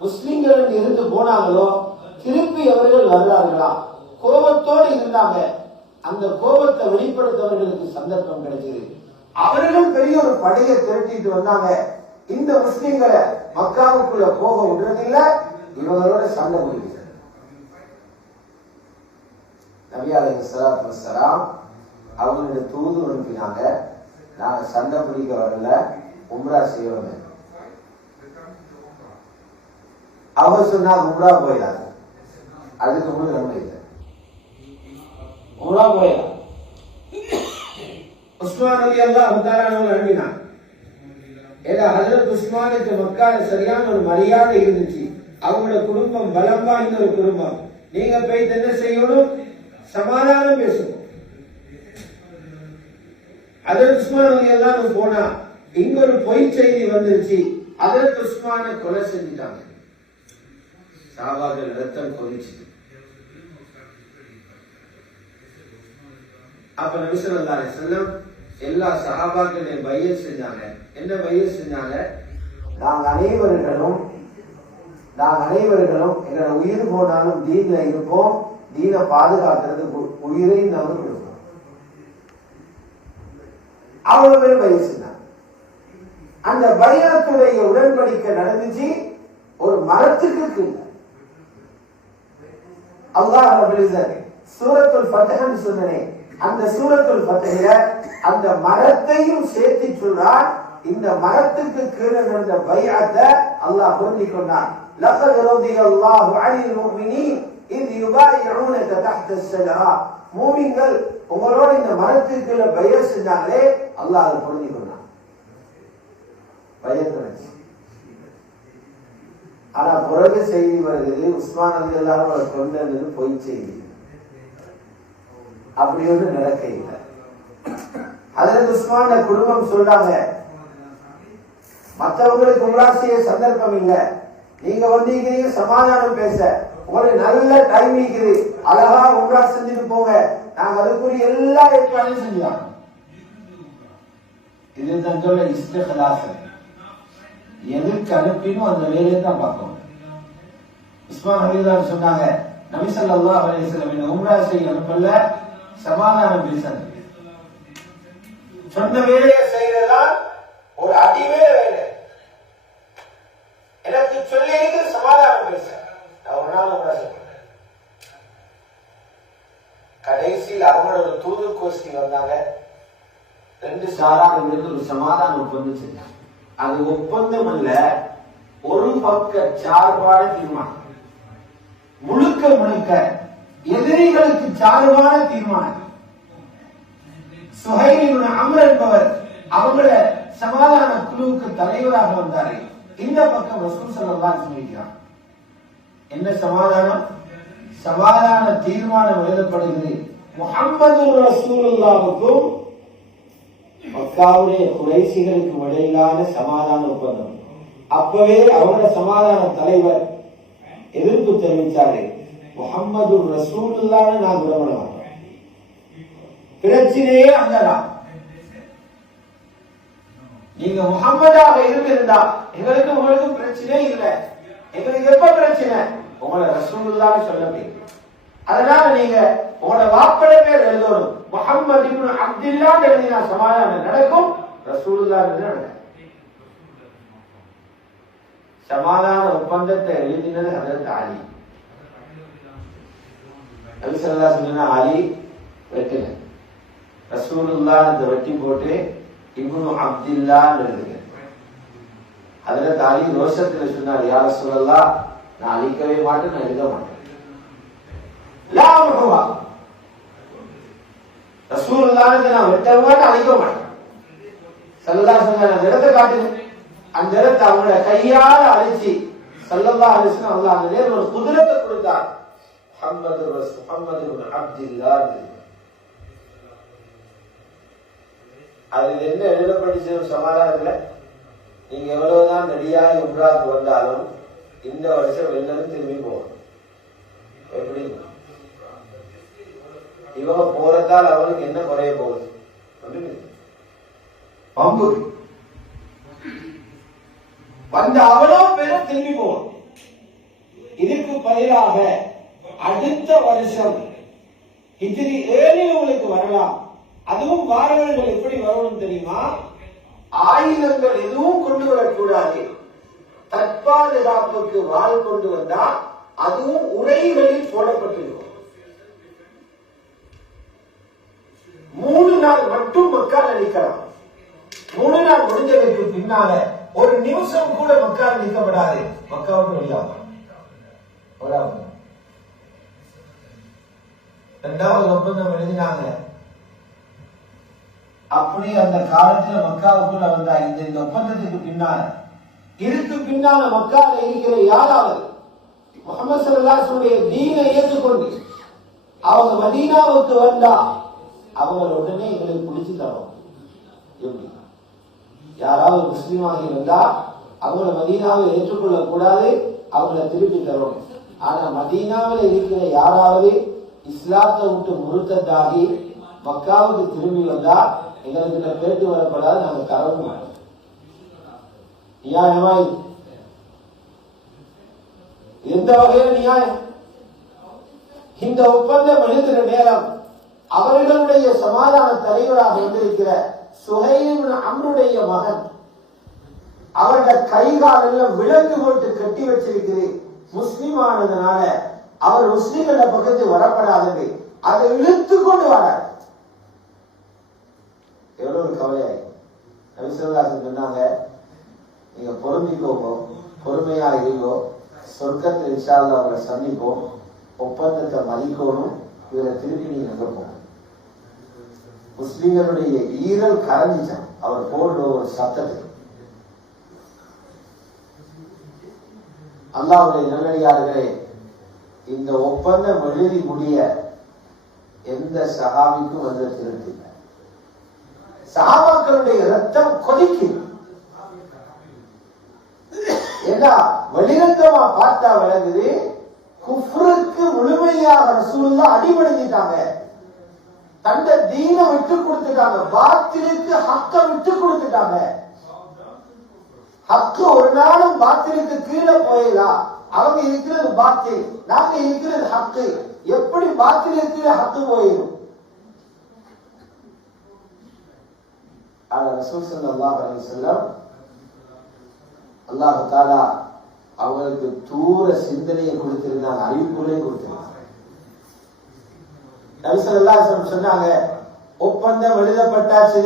முஸ்லிம்கள் இருந்து போனாங்களோ, திருப்பி அவர்கள் வர்றார்களா, கோபத்தோடு இருந்தாங்க. அந்த கோபத்தை வெளிப்படுத்தவர்களுக்கு சந்தர்ப்பம் கிடைச்சது. அவர்கள் பெரிய ஒரு படையை திரட்டிட்டு வந்தாங்க. இந்த முஸ்லிம்களை மக்காவுக்குள்ள போக விடுறதில்லை, இவங்களோட சண்டை முடிவு. நபி அலைஹிஸ்ஸலாத்து வஸ்ஸலாம் அவங்களுடைய தூது அனுப்பினாங்க, நாங்க சண்டை பிடிக்க வரல, உம்ரா செய்யணும். அவர் சொன்னா உம்ரா போயிடாது, அதுக்கு முன்னாடி நம்ம இல்லை, உம்ரா போயிடலாம். உஸ்மான் ரலியல்லாஹு தஆலா அவங்களை அனுப்பினாங்க. ஏன்னா ஹஜ்ரத் உஸ்மானுக்கு மக்கால சரியான ஒரு மரியாதை இருந்துச்சு. அவங்களோட குடும்பம் பலம் வாய்ந்த ஒரு குடும்பம். நீங்க போய் என்ன செய்யணும், சமாதானம் பேசணும். ஹஜ்ரத் உஸ்மான் ரலியல்லாஹு போனா இங்க ஒரு பொய் செய்தி வந்துருச்சு, ஹஜ்ரத் உஸ்மான கொலை செஞ்சிட்டாங்க. சஹாபாக்கள் ரத்தம் கொதிச்சு. அப்ப நபி ஸல்லல்லாஹு அலைஹி வஸல்லம் எல்லா சஹாபாக்களையும் பையத் செஞ்சாங்க. என்ன பையத் செஞ்சாங்க, நாங்க அனைவர்களும் எங்களோட உயிர் போனாலும் தீன்ல இருப்போம், தீனை பாதுகாக்கிறதுக்கு உயிரையும் நாங்கள் கொடுப்போம். அவ்வளவு பேர் பையத் செஞ்சாங்க. அந்த பையத்துடைய உடன்படிக்கை நடந்துச்சு. ஒரு மரத்துக்கு கீழே அல்லாஹ் ரப்பல் இஸ்ஸத் சூரத்துல் ஃபத்ஹ்னு சொன்னேன். அந்த சூரத்துல் ஃபத்ஹ்ல அந்த மரத்தையும் சேர்த்து சொல்றான். இந்த மரத்துக்கு கீழே நடந்த பைஅத்தை அல்லாஹ் பொருந்திக் கொண்டான். லகத் ரதியல்லாஹு அனில் முஃமினீன் இத் யுபாயிஊனக தஹ்த அஸ்-ஸஜரா. மூமின்கள் உங்களோட இந்த மரத்துக்கு கீழே பைஅத் செஞ்சாங்களே, அல்லாஹ் அதை பொருந்திக் கொண்டான். பைஅத் நடந்துச்சு. ஆனா பிறகு செய்தி வருகிறது, உஸ்மான் ரலியல்லாஹு அன்ஹு கொண்டது பொய் செய்தி. அப்படி ஒன்று நடக்க இல்லை. ஹஜ்ரத் உஸ்மான குடும்பம் சொல்றாங்க, மற்றவங்களுக்கு உம்ரா செய்ய சந்தர்ப்பம் இல்லை, நீங்க வந்தீங்க சமாதானம் பேச, உங்களுக்கு நல்ல டைம் இருக்குது, அழகா உம்ரா செஞ்சுட்டு போங்க, நாங்க அதுக்குரிய எல்லா ஏற்பாடையும் செஞ்சோம். இதுதான் சொல்ல இஸ்திக்லாஸ். எதுக்கு அனுப்பினும் அந்த வேலையை தான் பார்க்கணும். உஸ்மான் ரலியல்லாஹு சொன்னாங்க, நபி ஸல்லல்லாஹு அலைஹி வஸல்லம் உம்ரா செய்ய அனுப்பல, சமாதானம் பேசுறது. சொன்ன வேலையை செய்யறதுதான் ஒரு அடிவே வேலை. எனக்கு சொல்லி சமாதானம் பேச நான் ஒரு நாள் உம்ரா செய்ய. கடைசியில் அவங்களோட ஒரு தூது கோஷ்டி வந்தாங்க. 2 சாராரும் இருந்து ஒரு சமாதான ஒப்பந்தம் செஞ்சாங்க. அது ஒப்பந்தம் அல்ல, ஒரு பக்க சார்பான தீர்மானம், முழுக்க எதிரிகளுக்கு சார்பான தீர்மானம். சுஹைல் இப்னு அம்ர் என்பவர் அவங்கள சமாதான குழுவுக்கு தலைவராக வந்தாரு. இந்த பக்கம் ரசூல் ஸல்லல்லாஹு அலைஹி வஸல்லம் என்ன சமாதானம், சமாதான தீர்மானம் எழுதப்படுகிறது. முஹம்மது ரசூலுல்லாஹுக்கும் மக்காவுடைய குறைஷிகளுக்கு இடையிலான சமாதான ஒப்பந்தம். அப்பவே அவரோட சமாதான தலைவர் எதிர்ப்பு தெரிவித்தாரு, முஹம்மது ரசூலுல்லாஹ்வை நான் விட மாட்டேன், பிரச்சனையே அங்கதான். நீங்க முஹம்மதாக இருந்திருந்தா எங்களுக்கு உங்களுக்கு பிரச்சனை இல்லை. எங்களுக்கு எப்ப பிரச்சனை, உங்களை ரசூலுல்லாஹ்னு சொல்லவே. அதனால நீங்க உங்களோட வாப்பட பேர் எழுதணும், முஹம்மது இப்னு அப்துல்லாஹ் எழுதினா சமாதானம் நடக்கும், ரசூலுல்லாஹ் நடக்கும். சமாதான ஒப்பந்தத்தை எழுதினது ஹஜ்ரத் அலி. நபி ஸல்லல்லாஹு அலைஹி வஸல்லம் அலி வெட்டுங்க, ரசூலுல்லாஹ் வெட்டி போட்டு இப்னு அப்துல்லாஹ் எழுதுங்க. அதுல தாலி ரோஷத்துல சொன்னார், யார சொல்லலாம், நான் அழிக்கவே மாட்டேன், நான் எழுத மாட்டேன். ரசூலுல்லாஹ்வுக்கு நான் வெட்ட மாட்டேன், அழிக்க மாட்டேன். ஸல்லல்லாஹு அலைஹி வஸல்லம் அந்த இடத்தை காட்டுங்க. அந்த இடத்தை அவங்களோட கையால அழிச்சு ஸல்லல்லாஹு அலைஹி வஸல்லம் அல்லாஹ் அந்த நேரம் ஒரு குதிரத்தை கொடுத்தார். முஹம்மது இப்னு அப்துல்லாஹ். அதுல என்ன எழுதப்பட்டுச்சு சமாதானத்துல, நீங்க எவ்வளவுதான் நடிகாக உம்ராக்கு வந்தாலும் இந்த வருஷம் எல்லாரும் திரும்பி போகணும். எப்படி இவங்க போறதால் அவனுக்கு என்ன குறைய போகுது? பம்பு வந்த அவ்வளவு பேரும் திரும்பி போகணும். இதுக்கு பதிலாக அடுத்த வருஷம் ஹிஜ்ரி 7 உங்களுக்கு வரலாம். அதுவும் வாரவர்கள் எப்படி வரணும் தெரியுமா? ஆயுதங்கள் எதுவும் கொண்டு வரக்கூடாது. தற்பாதுகாப்புக்கு வாள் கொண்டு வந்தா அதுவும் உரைகளில் போடப்பட்டிருக்கும். 3 நாள் மட்டும் மக்கள் நிற்கலாம். 3 நாள் முடிஞ்சதற்கு பின்னால ஒரு நிமிஷம் கூட மக்கள் நிற்கப்படாது. மக்காவுக்கு வெளியாகும். 2வது ஒப்பந்தம் எழுதினாங்க. அப்படி அந்த காலத்துல மக்காவுக்குள்ள வந்தா இந்த ஒப்பந்தத்துக்கு பின்னால இதுக்கு பின்னால மக்கால இருக்கிற யாராவது முஹம்மது ஸல்லல்லாஹு அலைஹி வஸல்லம் தீனை ஏற்றுக்கொண்டு அவங்க மதீனாவுக்கு வந்தா அவங்க உடனே எங்களுக்கு பிடிச்சு தரும். எப்படி யாராவது முஸ்லீமாகி வந்தா அவங்கள மதீனாவை ஏற்றுக்கொள்ள கூடாது, அவங்கள திருப்பி தரும். ஆனா மதீனாவில் இருக்கிற யாராவது இஸ்லாத்தை விட்டு முறுத்ததாகி மக்காவுக்கு திரும்பி வந்தா எங்களுக்கு பேட்டு வரப்படாது, நாங்க தரவும் மாட்டோம். நியாயமா? எந்த வகையில் நியாயம்? இந்த ஒப்பந்தம் எழுதுகிற நேரம் அவர்களுடைய சமாதான தலைவராக வந்திருக்கிற சுஹைல் இப்னு அம்ருடைய மகன், அவருடைய கைகால் எல்லாம் விலங்கு போட்டு கட்டி வச்சிருக்கிறது. முஸ்லிம் ஆனதுனால அவர் முஸ்லிம்கள பக்கத்து வரப்படாதது, அதை இழுத்து கொண்டு வரார். எவ்வளவு கவலையாய். நபி ஸல்லல்லாஹு அலைஹி வஸல்லம் சொன்னாங்க, நீங்க பொறுமைக்கோங்க, பொறுமையா இருக்கோ, சொர்க்கத்தில் இன்ஷா அல்லாஹ் அவரை சந்திப்போம், ஒப்பந்தத்தை மதிக்கணும், இவரை திருப்பி நீங்க நம்பணும். முஸ்லிம்களுடைய ஈரல் கரஞ்சிச்சான் அவர் போடுற ஒரு சத்தத்தை. அல்லாஹ்வுடைய நல்லடியார்களே, இந்த ஒப்பந்தம் எழுதி முடிய எந்த சஹாபிக்கும் வந்து திருப்தி இல்லை. சஹாபாக்களுடைய ரத்தம் கொதிக்கும். ஏன்னா வெளிரங்கமா பார்த்தா விளங்குது, குஃப்ருக்கு முழுமையாக ரசூலுல்லாஹ் அடிபணிஞ்சிட்டாங்க. தந்த தீன விட்டு கொடுத்துட்டாங்க, பாத்திலுக்கு ஹக்க விட்டு கொடுத்துட்டாங்க. ஹக்கு ஒரு நாளும் பாத்திலுக்கு கீழே போயிடலாம். அவங்க இருக்கிறது பாத்தில், நாங்க இருக்கிறது ஹக்கு. எப்படி பாத்திலுக்கு கீழே ஹக்கு போயிடும்? ரசூல் ஸல்லல்லாஹு அலைஹி வஸல்லம் அல்லாஹ் தஆலா அவங்களுக்கு தூர சிந்தனையை கொடுத்திருந்தாங்க, அறிவிப்புகளையும் கொடுத்திருந்தாங்க. நபி ஸல்லல்லாஹு அலைஹி வஸல்லம் சொன்னாங்க, ஒப்பந்தம் எழுதப்பட்டாச்சு,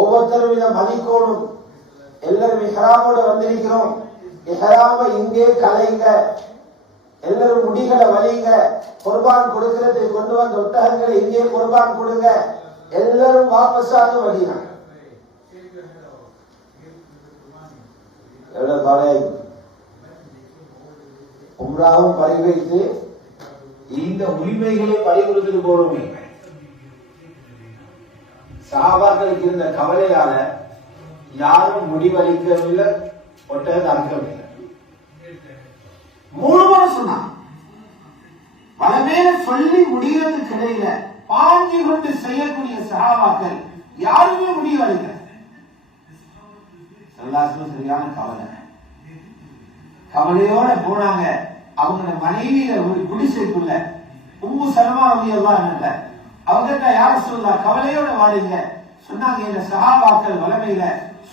ஒவ்வொருத்தரும் இதை மதிக்கணும். எல்லாரும் இஹ்ராமோட வந்திருக்கிறோம், இஹ்ராம இங்கே கலைங்க, எல்லாரும் முடிகளை வலிங்க, குர்பான் கொடுக்கிறதை கொண்டு வந்த ஒட்டகங்களை இங்கே குர்பான் கொடுங்க, எல்லாரும் வாபஸாக வலினாங்க. எவ்வளவு கவலை. உம்ராவும் பறிவைத்து இந்த உரிமைகளை பறி கொடுத்துட்டு போறோமே. சஹாபாக்களுக்கு இருந்த கவலையால யாரும் முடிவளிக்கவில்லை, ஒட்டகத்தை அறுக்கவில்லை. 3 முறை சொன்னான். பல பேரை சொல்லி முடிகிறதுக்கு இடையில பாஞ்சு கொண்டு செய்யக்கூடிய சஹாபாக்கள் யாருமே முடிவளிக்க. சரியான கவலை. கவலையோட போனாங்க. அவங்களோட மனைவியில ஒரு குடிசைக்குள்ள உம்மு சலமா ரலியல்லாஹு அன்ஹா அவங்க யார சொல்லா கவலையோட வாடுங்க சொன்னாங்க. இந்த சஹாபாக்கள் வளமையில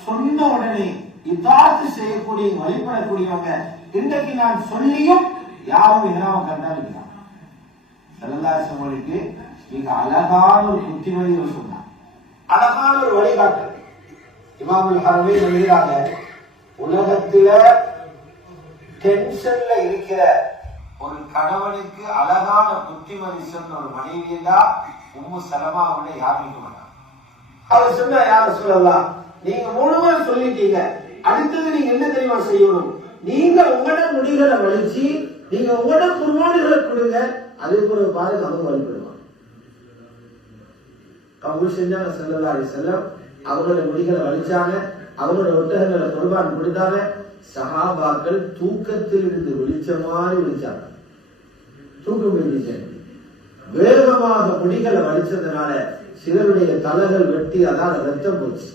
சொன்ன உடனே இதாத்து செய்யக்கூடிய வழிபடக்கூடியவங்க. இன்றைக்கு நான் சொல்லியும் யாரும் இஹ்ராம் கண்டாலும் ஸல்லல்லாஹு அலைஹி வஸல்லம் மிக அழகான ஒரு புத்திமதியை சொன்னார், அழகான ஒரு வழிகாட்டு. இமாமுல் ஹரமைன் எழுதுறாங்க, உலகத்தில டென்ஷன்ல இருக்கிற ஒரு கணவனுக்கு அழகான புத்திமதி சொன்ன ஒரு மனைவி தான் உம்மு சலமாவுடைய யாருக்கு மாட்டாங்க. அவர் சொன்ன யார சொல்லலாம், நீங்க முழுமையா சொல்லிட்டீங்க, அடுத்தது நீங்க என்ன தெரியுமா செய்யணும், நீங்க உங்களோட முடிகளை வலிச்சு நீங்க உங்களோட குர்பானிகளை கொடுங்க, அதே போல பாருங்க அவங்க வழிபடுவாங்க. கபூல் செஞ்சாங்க ஸல்லல்லாஹு அலைஹி வஸல்லம். அவங்களோட முடிகளை வலிச்சாங்க, அவங்களோட ஒட்டகங்களை குர்பான் கொடுத்தாங்க. சஹாபாக்கள் தூக்கத்தில் இருந்து விழிச்ச மாதிரி விழிச்சாங்க. தூக்கம் விழிச்ச வேகமாக முடிகளை வலிச்சதுனால சிலருடைய தலைகள் வெட்டி அதால ரத்தம் போச்சு.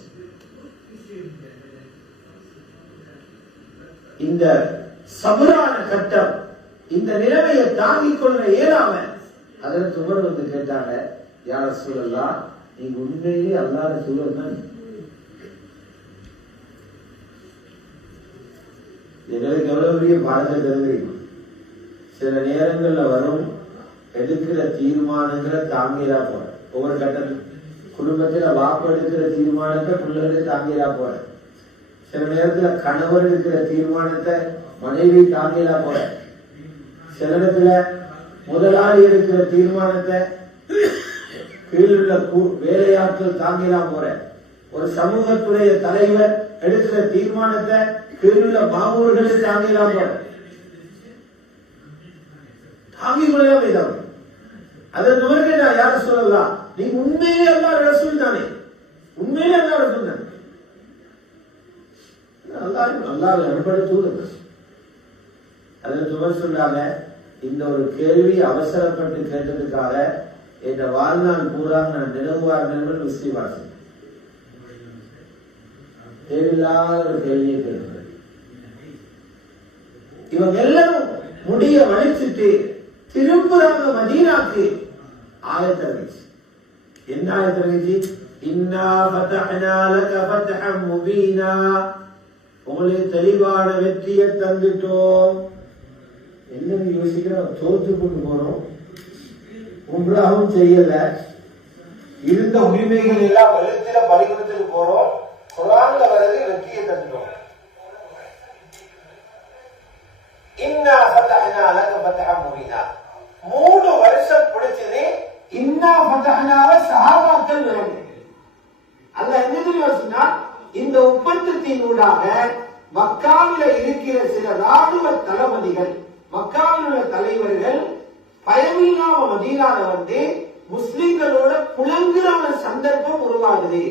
இந்த சபரான கட்டம், இந்த நிலைமையை தாங்கிக் கொள்ள இயலாம அதற்கு உமர் வந்து கேட்டாங்க, யா ரசூலல்லாஹ், நீங்க உண்மையிலே அல்லாஹ்வுடைய தூதர் தான். எங்களுக்கு எவ்வளவு பெரிய பாடத்தை தெரிஞ்சிருக்கும். சில நேரங்கள்ல வரும் எடுக்கிற தீர்மானங்களை தாங்கிறா போற, ஒவ்வொரு கட்டத்தில் குடும்பத்துல வாப்பு எடுக்கிற தீர்மானத்தை பிள்ளைகளை தாங்கிறா போற, சில நேரத்துல கணவர் எடுக்கிற தீர்மானத்தை மனைவி தாங்கிறா போற, சில இடத்துல முதலாளி எடுக்கிற தீர்மானத்தை கீழுள்ள வேலையாட்கள் தாங்கிறா போற, ஒரு சமூகத்துடைய தலைவர் எடுக்கிற தீர்மானத்தை கீழுள்ள மாமூர்களுக்கு தாங்கிறா போற, தாங்கி கொள்ளவே வேண்டாம். அதற்கு பிறகு நான் யார சொல்லலாம், நீங்க உண்மையிலே அல்லாஹ் ரசூல் தானே, உண்மையிலே அல்லாஹ் ரசூல் தானே, அல்லாஹ் அனுப்பப்பட்ட தூதர். அதற்கு பிறகு சொன்னாங்க, இந்த ஒரு கேள்வி அவசரப்பட்டு கேட்டதுக்காக என்ற வாழ்நாள் பூரா நான் நினைவார் நண்பன் முஸ்லீமாசி தேவையில்லாத ஒரு கேள்வியை கேட்கிறேன். இவங்க எல்லாரும் முடிய வலிச்சுட்டு திரும்புறாங்க மதீனாக்கு. ஆயத்திறங்கிச்சு. என்ன ஆயத்திறங்கிச்சு? இன்னா ஃபதஹ்னா லக ஃபத்ஹன் முபீனா, உங்களுக்கு தெளிவான வெற்றியை தந்துட்டோம். என்ன யோசிக்கிறோம், தோத்து கொண்டு போறோம், உம்ராவும் செய்யல, இருந்த உரிமைகள் எல்லாம் வெளுத்தில பறிகொடுத்துட்டு போறோம், குர்ஆன்ல வரது வெற்றியை தந்துட்டோம். இன்னா ஃபதஹ்னா லக ஃபத்ஹன் முபீனா, 3 வருஷம் பிடிச்சது. இன்னா ஃபதஹ்னாவை சஹாபாக்கள் வேணும். அல்லாஹ் என்ன தெரியுமா, இந்த ஒப்பந்தத்தினூடாக மக்காவில் இருக்கிற சில ராணுவ தளபதிகள், மக்காவில் உள்ள தலைவர்கள் பயமில்லாம மதீனால வந்து முஸ்லிம்களோட புலங்குற ஒரு சந்தர்ப்பம் உருவாகுது.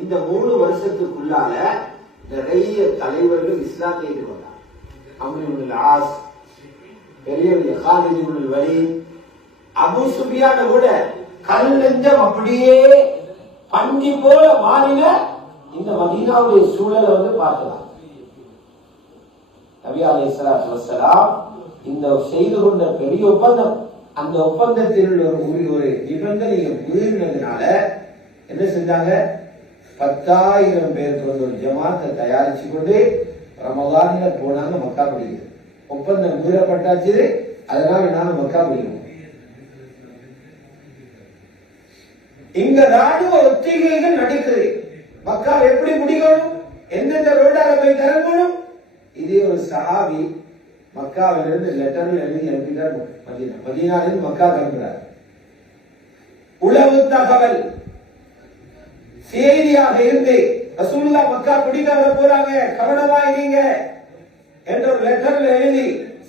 இந்த 3 வருஷத்துக்குள்ளால நிறைய தலைவர்கள் இஸ்லாத்தை ஏற்றுக்கொண்டார். அம்ர் இப்னுல் ஆஸ், பெரிய காலித் இப்னுல் வலீத், அபூ சுஃபியான கூட கல் நெஞ்சம் அப்படியே பஞ்சி போல மாறின இந்த மதீனாவுடைய சூழலை வந்து பார்க்கலாம். நபி அலைஹிஸ்ஸலாத்து வஸ்ஸலாம் இந்த செய்து கொண்ட பெரிய ஒப்பந்தம், அந்த ஒப்பந்தத்தில் ஒரு நிபந்தனையை மீறினதுனால என்ன செஞ்சாங்க, 10,000 பேர் கொண்ட ஒரு ஜமாத்தை தயாரிச்சு கொண்டு ரமதான்ல போனாங்க மக்கா படிக்கிறது. ஒப்பந்தம் மீறப்பட்டாச்சு, அதனால நாங்க மக்கா படிக்கணும். இங்க ராணுவ ஒத்திகைகள் நடக்குது. மக்கா எப்படி முடிக்கணும், எந்தெந்த ரோடால போய் திறக்கணும், இதே ஒரு சஹாபி மக்காவிலிருந்து லெட்டரில் எழுதி அனுப்பிட்டார். மதீனாவிலிருந்து மக்கா கிளம்புறார். உளவு தகவல் செய்தியாக இருந்து ரசூலுல்லாஹ் மக்கா பிடிக்க வர போறாங்க, கவனமா இருங்க என்ற ஒரு லெட்டர்ல எழுதி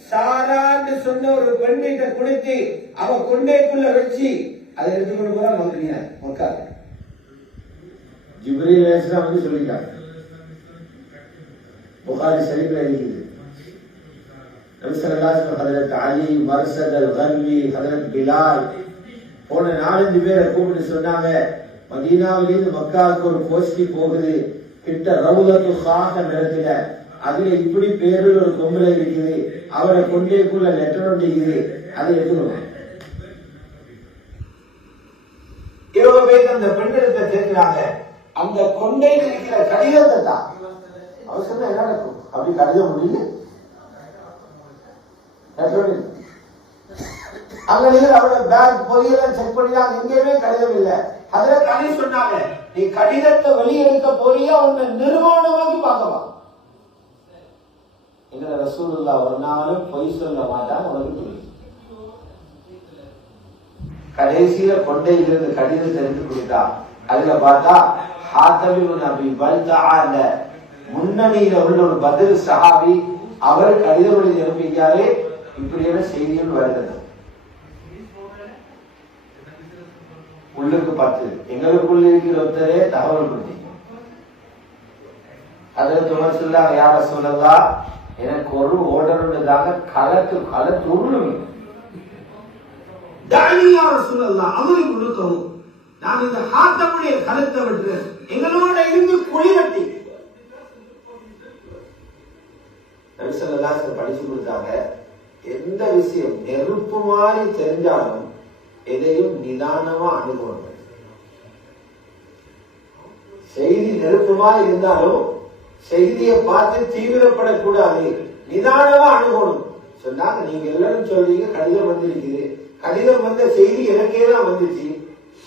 சாரான்னு சொன்ன ஒரு பெண்ணிட்ட கொடுத்து அவ கொண்டைக்குள்ள வச்சு அதை எடுத்துக்கொண்டு போறா மதீனா மக்கா. ஜிப்ரீல் அலைஹிஸ்ஸலாம் வந்து சொல்லிட்டாங்க, புகாரி ஷரீஃப்ல இருக்குது. நபி ஸல்லல்லாஹு அலைஹி வஸல்லம் ஹஜ்ரத் அலி, மர்சத் அல்-கன்வி, ஹஜ்ரத் பிலால் போன 4-5 பேரை கூப்பிட்டு சொன்னாங்க, மதீனாவிலிருந்து மக்காவுக்கு ஒரு கோஷ்டி போகுது, கிட்ட ரவுலத்து ஹாக நடத்துல, அதுல இப்படி பேரில் ஒரு பொம்பளை இருக்குது, அவரை கொண்டேக்குள்ள லெட்டர் ஒன்று இருக்குது, அதை எடுத்துக்கணும். இவங்க போய் அந்த பெண்ணிடத்தை கேட்கிறாங்க, அந்த கொண்டையில் இருக்கிற கடிதத்தை தான். அவர் சொன்ன என்ன நடக்கும், அப்படி கடிதம் முடியல, அங்க நீங்க அவரோட பேக் பொரியெல்லாம் செக் பண்ணிதான் எங்கேயுமே கடிதம் இல்லை. ஹஜ்ரத் அலி சொன்னாங்க, நீ கடிதத்தை வெளியெடுக்க போறியா உன்னை நிர்வாணமாக்கி பார்க்கலாம். எங்களை ரசூலுல்லாஹ் ஒரு நாளும் பொய் சொல்ல மாட்டாங்க. அவருக்கு தெரியும். கடைசியில கொண்டையிலிருந்து கடிதத்தை எடுத்து கொடுத்தா அதுல பார்த்தா ஹாத்தபிபு நபி பல்தா அந்த முன்னணியில உள்ள ஒரு பதில் சஹாபி அவர் கடிதம் எழுதி அனுப்பியாரே இப்படியான செய்திகள் வருகிறது. உள்ளுக்கு 10 எங்களுக்குள்ள இருக்கிற ஒருத்தரே தகவல் கொடுத்தீங்க. அதில் துமர் சொல்லாங்க, யார சொல்லலா எனக்கு ஒரு ஓடருன்றதாக களத்து உருளுவீங்க. தானியார சொல்லலாம் அவரை கொடுக்கவும் நான் இந்த ஹாத்தமுடைய கலத்தை விட்டு எங்களோட இருந்து குளிவட்டி படிச்சு கொடுத்தாங்க. எந்த விஷயம் நெருப்பு மாதிரி தெரிஞ்சாலும் எதையும் நிதானமா அணுகணும். செய்தி நெருப்பு மாதிரி இருந்தாலும் செய்தியை பார்த்து தீவிரப்படக்கூடாது, நிதானமா அணுகணும் சொன்னாங்க. நீங்க எல்லாரும் சொல்றீங்க கடிதம் வந்திருக்குது, கடிதம் வந்த செய்தி எனக்கே தான் வந்துச்சு,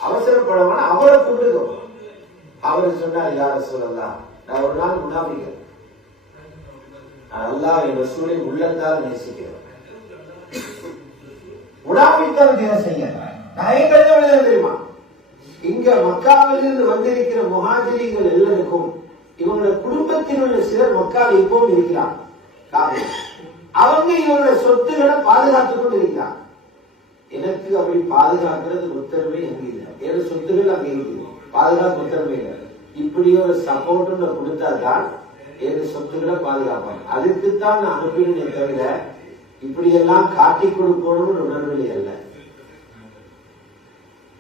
அவசரப்படமான அவரை கூப்பிடுவோம். அவர் சொன்னார், யார சொல்லலாம் நான் ஒரு நாள் முன்னாபிக்கிறேன், நான் அல்லாஹ் என் ரசூலை உள்ளத்தால் நேசிக்கிறேன். முனாபித்தான் தினம் செய்ய நான் ஏன் கடிதம் தெரியுமா? இங்க மக்காவிலிருந்து வந்திருக்கிற முஹாஜிர்கள் எல்லாருக்கும் இவங்களோட குடும்பத்தில் உள்ள சிலர் மக்காவில் இப்பவும் இருக்கிறார். அவங்க இவங்களோட சொத்துக்களை பாதுகாத்துக் கொண்டு இருக்கிறார். எனக்கு அப்படி பாதுகாக்கிறது உத்தரவே எங்க இல்லை. ஏன்னா சொத்துக்கள் அங்க இருக்குது, பாதுகாப்பு உத்தரவே இல்லை. இப்படி ஒரு சப்போர்ட் கொடுத்தா தான் என் சொத்துக்களை பாதுகாப்பாங்க. அதுக்குத்தான் நான் அனுப்பினே தவிர இப்படி எல்லாம் காட்டி கொடுக்கணும்னு உணர்வில்லை அல்ல.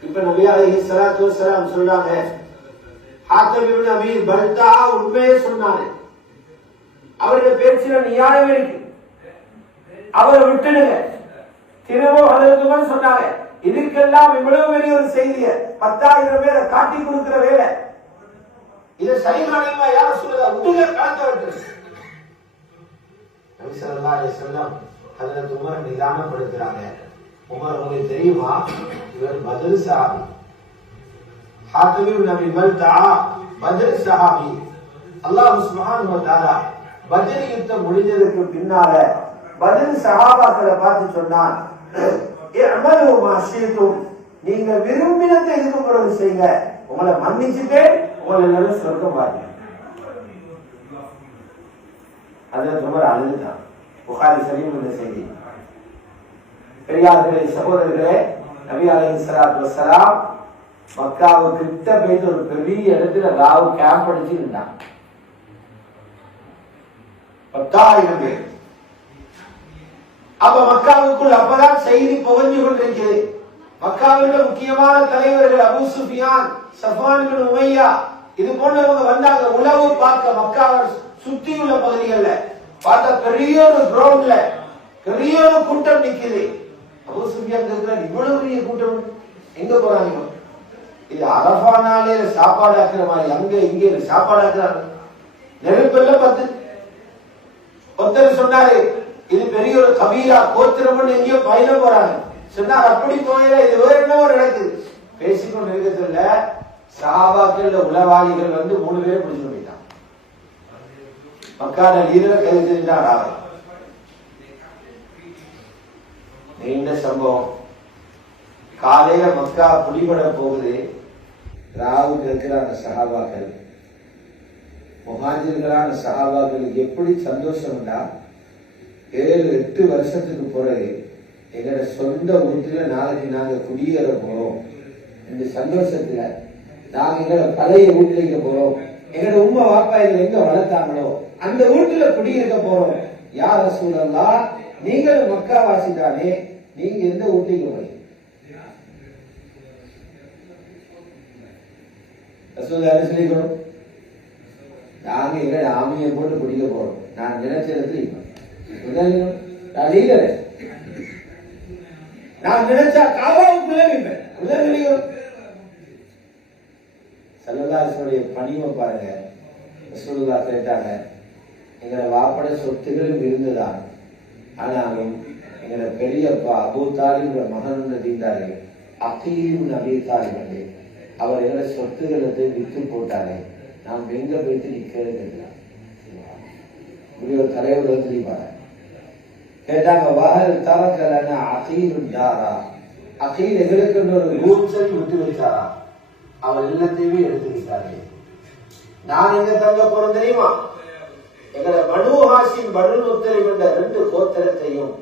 இப்ப நபி அலைஹிஸ்ஸலாத்து வஸ்ஸலாம் சொல்றாங்க, ஹாத்தப் இப்னு அபீ பல்தா உண்மையே சொன்னாரு, அவருடைய பேச்சில நியாயம் இருக்கு, அவரை விட்டுடுங்க. திரும்ப ஹதரத் சொன்னாங்க, இதுக்கெல்லாம் இவ்வளவு பெரிய ஒரு செய்திய 10,000 பேரை காட்டி கொடுக்கிற வேலை, இதை சரிமானமா யார சொல்லுதா விட்டுங்க, கலந்த விட்டு. நபி ஸல்லல்லாஹு அலைஹி வஸல்லம் ஹதரத் உமரை நிதானப்படுத்துறாங்க. உமர், உங்களுக்கு தெரியுமா இவர் பத்ர் சஹாபி, ஹாத்தப் இப்னு அபீ பல்தா பத்ர் சஹாபி. அல்லாஹ் சுப்ஹானஹு வ தஆலா பத்ர் யுத்தம் முடிஞ்சதுக்கு பின்னால பத்ர் சஹாபாக்களை பார்த்து சொன்னான், இஅமலு மா ஷி'தும், நீங்க விரும்பினதை இதுக்கு பிறகு செய்யுங்க, உங்களை மன்னிச்சுட்டு உங்களை எல்லாரும் சொர்க்கம் பாருங்க. அதுல ரொம்ப அழுதுதான். புகாரி ஷரீஃப் இந்த செய்தி. பெரியார்களே, சகோதரர்களே, நபி அலைஹிஸ்ஸலாத்து வஸ்ஸலாம் மக்காவுக்கு கிட்ட போயிட்டு ஒரு பெரிய இடத்துல ராவு கேம்ப் அடிச்சு இருந்தாங்க. 10,000 பேர். அப்ப மக்காவுக்குள் அப்பதான் செய்தி புகஞ்சு கொண்டிருக்கிறது. மக்காவில் முக்கியமான தலைவர்கள் அபூ சுஃபியான், சஃப்வான் இப்னு உமையா இது போன்றவங்க வந்தாங்க உளவு பார்க்க. மக்காவை சுற்றியுள்ள பகுதிகளில் பார்த்தா பெரிய ஒரு கிரவுண்ட்ல பெரிய ஒரு கூட்டம் நிக்குது. அபூ சுஃபியான் கேட்கிறார், இவ்வளவு பெரிய கூட்டம் எங்க போறாங்க? இது அரஃபா நாளையில சாப்பாடு ஆக்குற மாதிரி அங்க இங்க சாப்பாடு ஆக்குறாங்க. நெருப்பெல்லாம் 10. ஒருத்தர் சொன்னாரு, இது பெரிய ஒரு கபீரா கோத்திரம் எங்கேயோ பயணம் போறாங்க சொன்னார். அப்படி போயில இது வேற என்ன ஒரு நடக்குது. பேசிக்கொண்டு இருக்கிறதுல சஹாபாக்கள் உளவாளிகள் 3 பேரை பிடிச்சு போயிட்டான். மக்கான லீடரை கைது செஞ்சான். அவர் நீண்ட சம்பவம். காலையில மக்கா புடிபட போகுது. ராவுக்கு இருக்கிறாங்க சஹாபாக்கள். முஹாஜிர்களான சஹாபாக்களுக்கு எப்படி சந்தோஷம்னா, 7-8 வருஷத்துக்கு பிறகு எங்களோட சொந்த வீட்டுல நாளைக்கு நாங்க குடியேற போறோம். இந்த சந்தோஷத்துல நாங்க எங்களோட பழைய வீட்டுல போறோம். எங்களோட உம்மா வாப்பா எங்களை எங்க வளர்த்தாங்களோ அந்த வீட்டுல குடியிருக்க போறோம். யா ரசூலல்லாஹ், நீங்களும் மக்கா வாசிதானே, நீங்க எந்த வீட்டுக்கு போறீங்க? ரசூலுல்லாஹ் சொல்லிக்கணும், நாங்க எங்க ஆமியை போட்டு குடிக்க போறோம். நான் நினைச்ச இடத்துல நான் நினைச்சா காபாவுக்குள்ளே சல்லல்லாஹுடைய பணிவை பாருங்க. ரசூலுல்லாஹ் கேட்டாங்க, எங்களை வாப்பட சொத்துகளும் இருந்துதான், ஆனாலும் எங்களை பெரியப்பா அபூ தாலிப் மகன் தீண்டாரு அகீல் நபி தாலிப், அவர் எங்களை சொத்துக்களை வித்து போட்டாரு. நாம் எங்க போயிட்டு நிக்கிறது. இப்படி ஒரு தலைவர் எழுதிருப்பாங்க. கேட்டாங்க, வஹல் தரக்கலனா அகீலுன் யாரா, அகீல் எங்களுக்கு ஒரு கூச்சல் விட்டு வச்சாரா? அவர் எல்லாத்தையுமே எடுத்துக்கிட்டாரு. நான் எங்க தங்க போறோம் தெரியுமா? எங்களை பனு ஹாஷிம் பனு முத்தலிப் என்ற 2 கோத்திரத்தையும்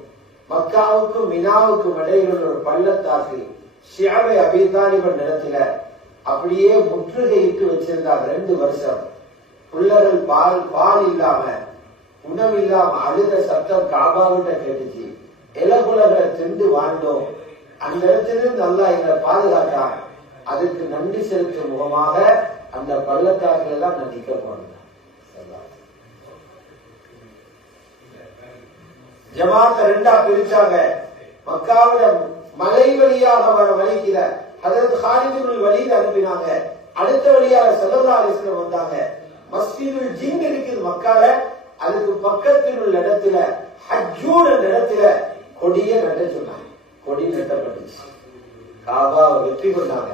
மக்காவுக்கும் மினாவுக்கும் இடையில் உள்ள ஒரு பள்ளத்தாக்கு ஷியாபை அபீ தாலிப் என்ற இடத்துல அப்படியே முற்றுகையிட்டு வச்சிருந்தாங்க 2 வருஷம். பிள்ளைகள் பால் இல்லாம உணவு இல்லாம அழுத சத்தம் காபாவிட்ட கேட்டுச்சு. இலகுலகளை திண்டு வாழ்ந்தோம். அந்த இடத்திலிருந்து நல்லா எங்களை பாதுகாத்தான். அதுக்கு நன்றி செலுத்தும் முகமாக அந்த பள்ளத்தாக்குல எல்லாம் நான் நிக்க போனேன். ஜமாத்த 2ஆ பிரிச்சாங்க. மக்காவில மலை வழியாக வர வழிக்கிற ஹஜ்ரத் காலித் இப்னு வலீத் அனுப்பினாங்க. அடுத்த வழியாக ஸல்லல்லாஹு அலைஹி வஸல்லம் வந்தாங்க. மஸ்ஜிதுல் ஜின் இருக்குது மக்கால, அதுக்கு பக்கத்தில் உள்ள இடத்துல ஹஜ்ஜூன் என்ற இடத்துல கொடியை நட்ட சொன்னாங்க. கொடி நட்டப்பட்டுச்சு. காபாவை வெற்றி கொண்டாங்க.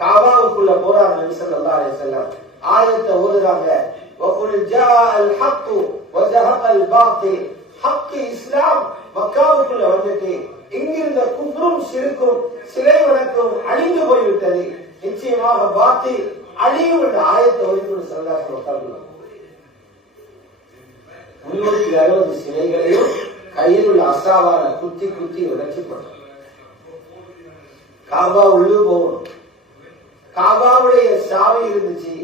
காபாவுக்குள்ள போறாங்க நபி ஸல்லல்லாஹு அலைஹி வஸல்லம். ஆயத்தை ஓதுறாங்க. வகுல் ஜாஅல் ஹக்கு வஸஹகல் பாத்தில். ஹக்கு இஸ்லாம் மக்காவுக்குள்ள வந்துட்டு இங்கிருந்த குஃப்ரும் ஷிர்க்கும் சிலை வணக்கம் அழிந்து போய்விட்டது. நிச்சயமாக பாத்தில் அழியும் என்ற ஆயத்தை ஓதிக்கொண்டு ஸல்லல்லாஹு அலைஹி வஸல்லம் 360 சிலைகளையும் கையில் உள்ள அசாவால குத்தி குத்தி உடைச்சு போட்டாங்க. காபா உள்ளு போகணும். காபாவுடைய சாவி இருந்துச்சு.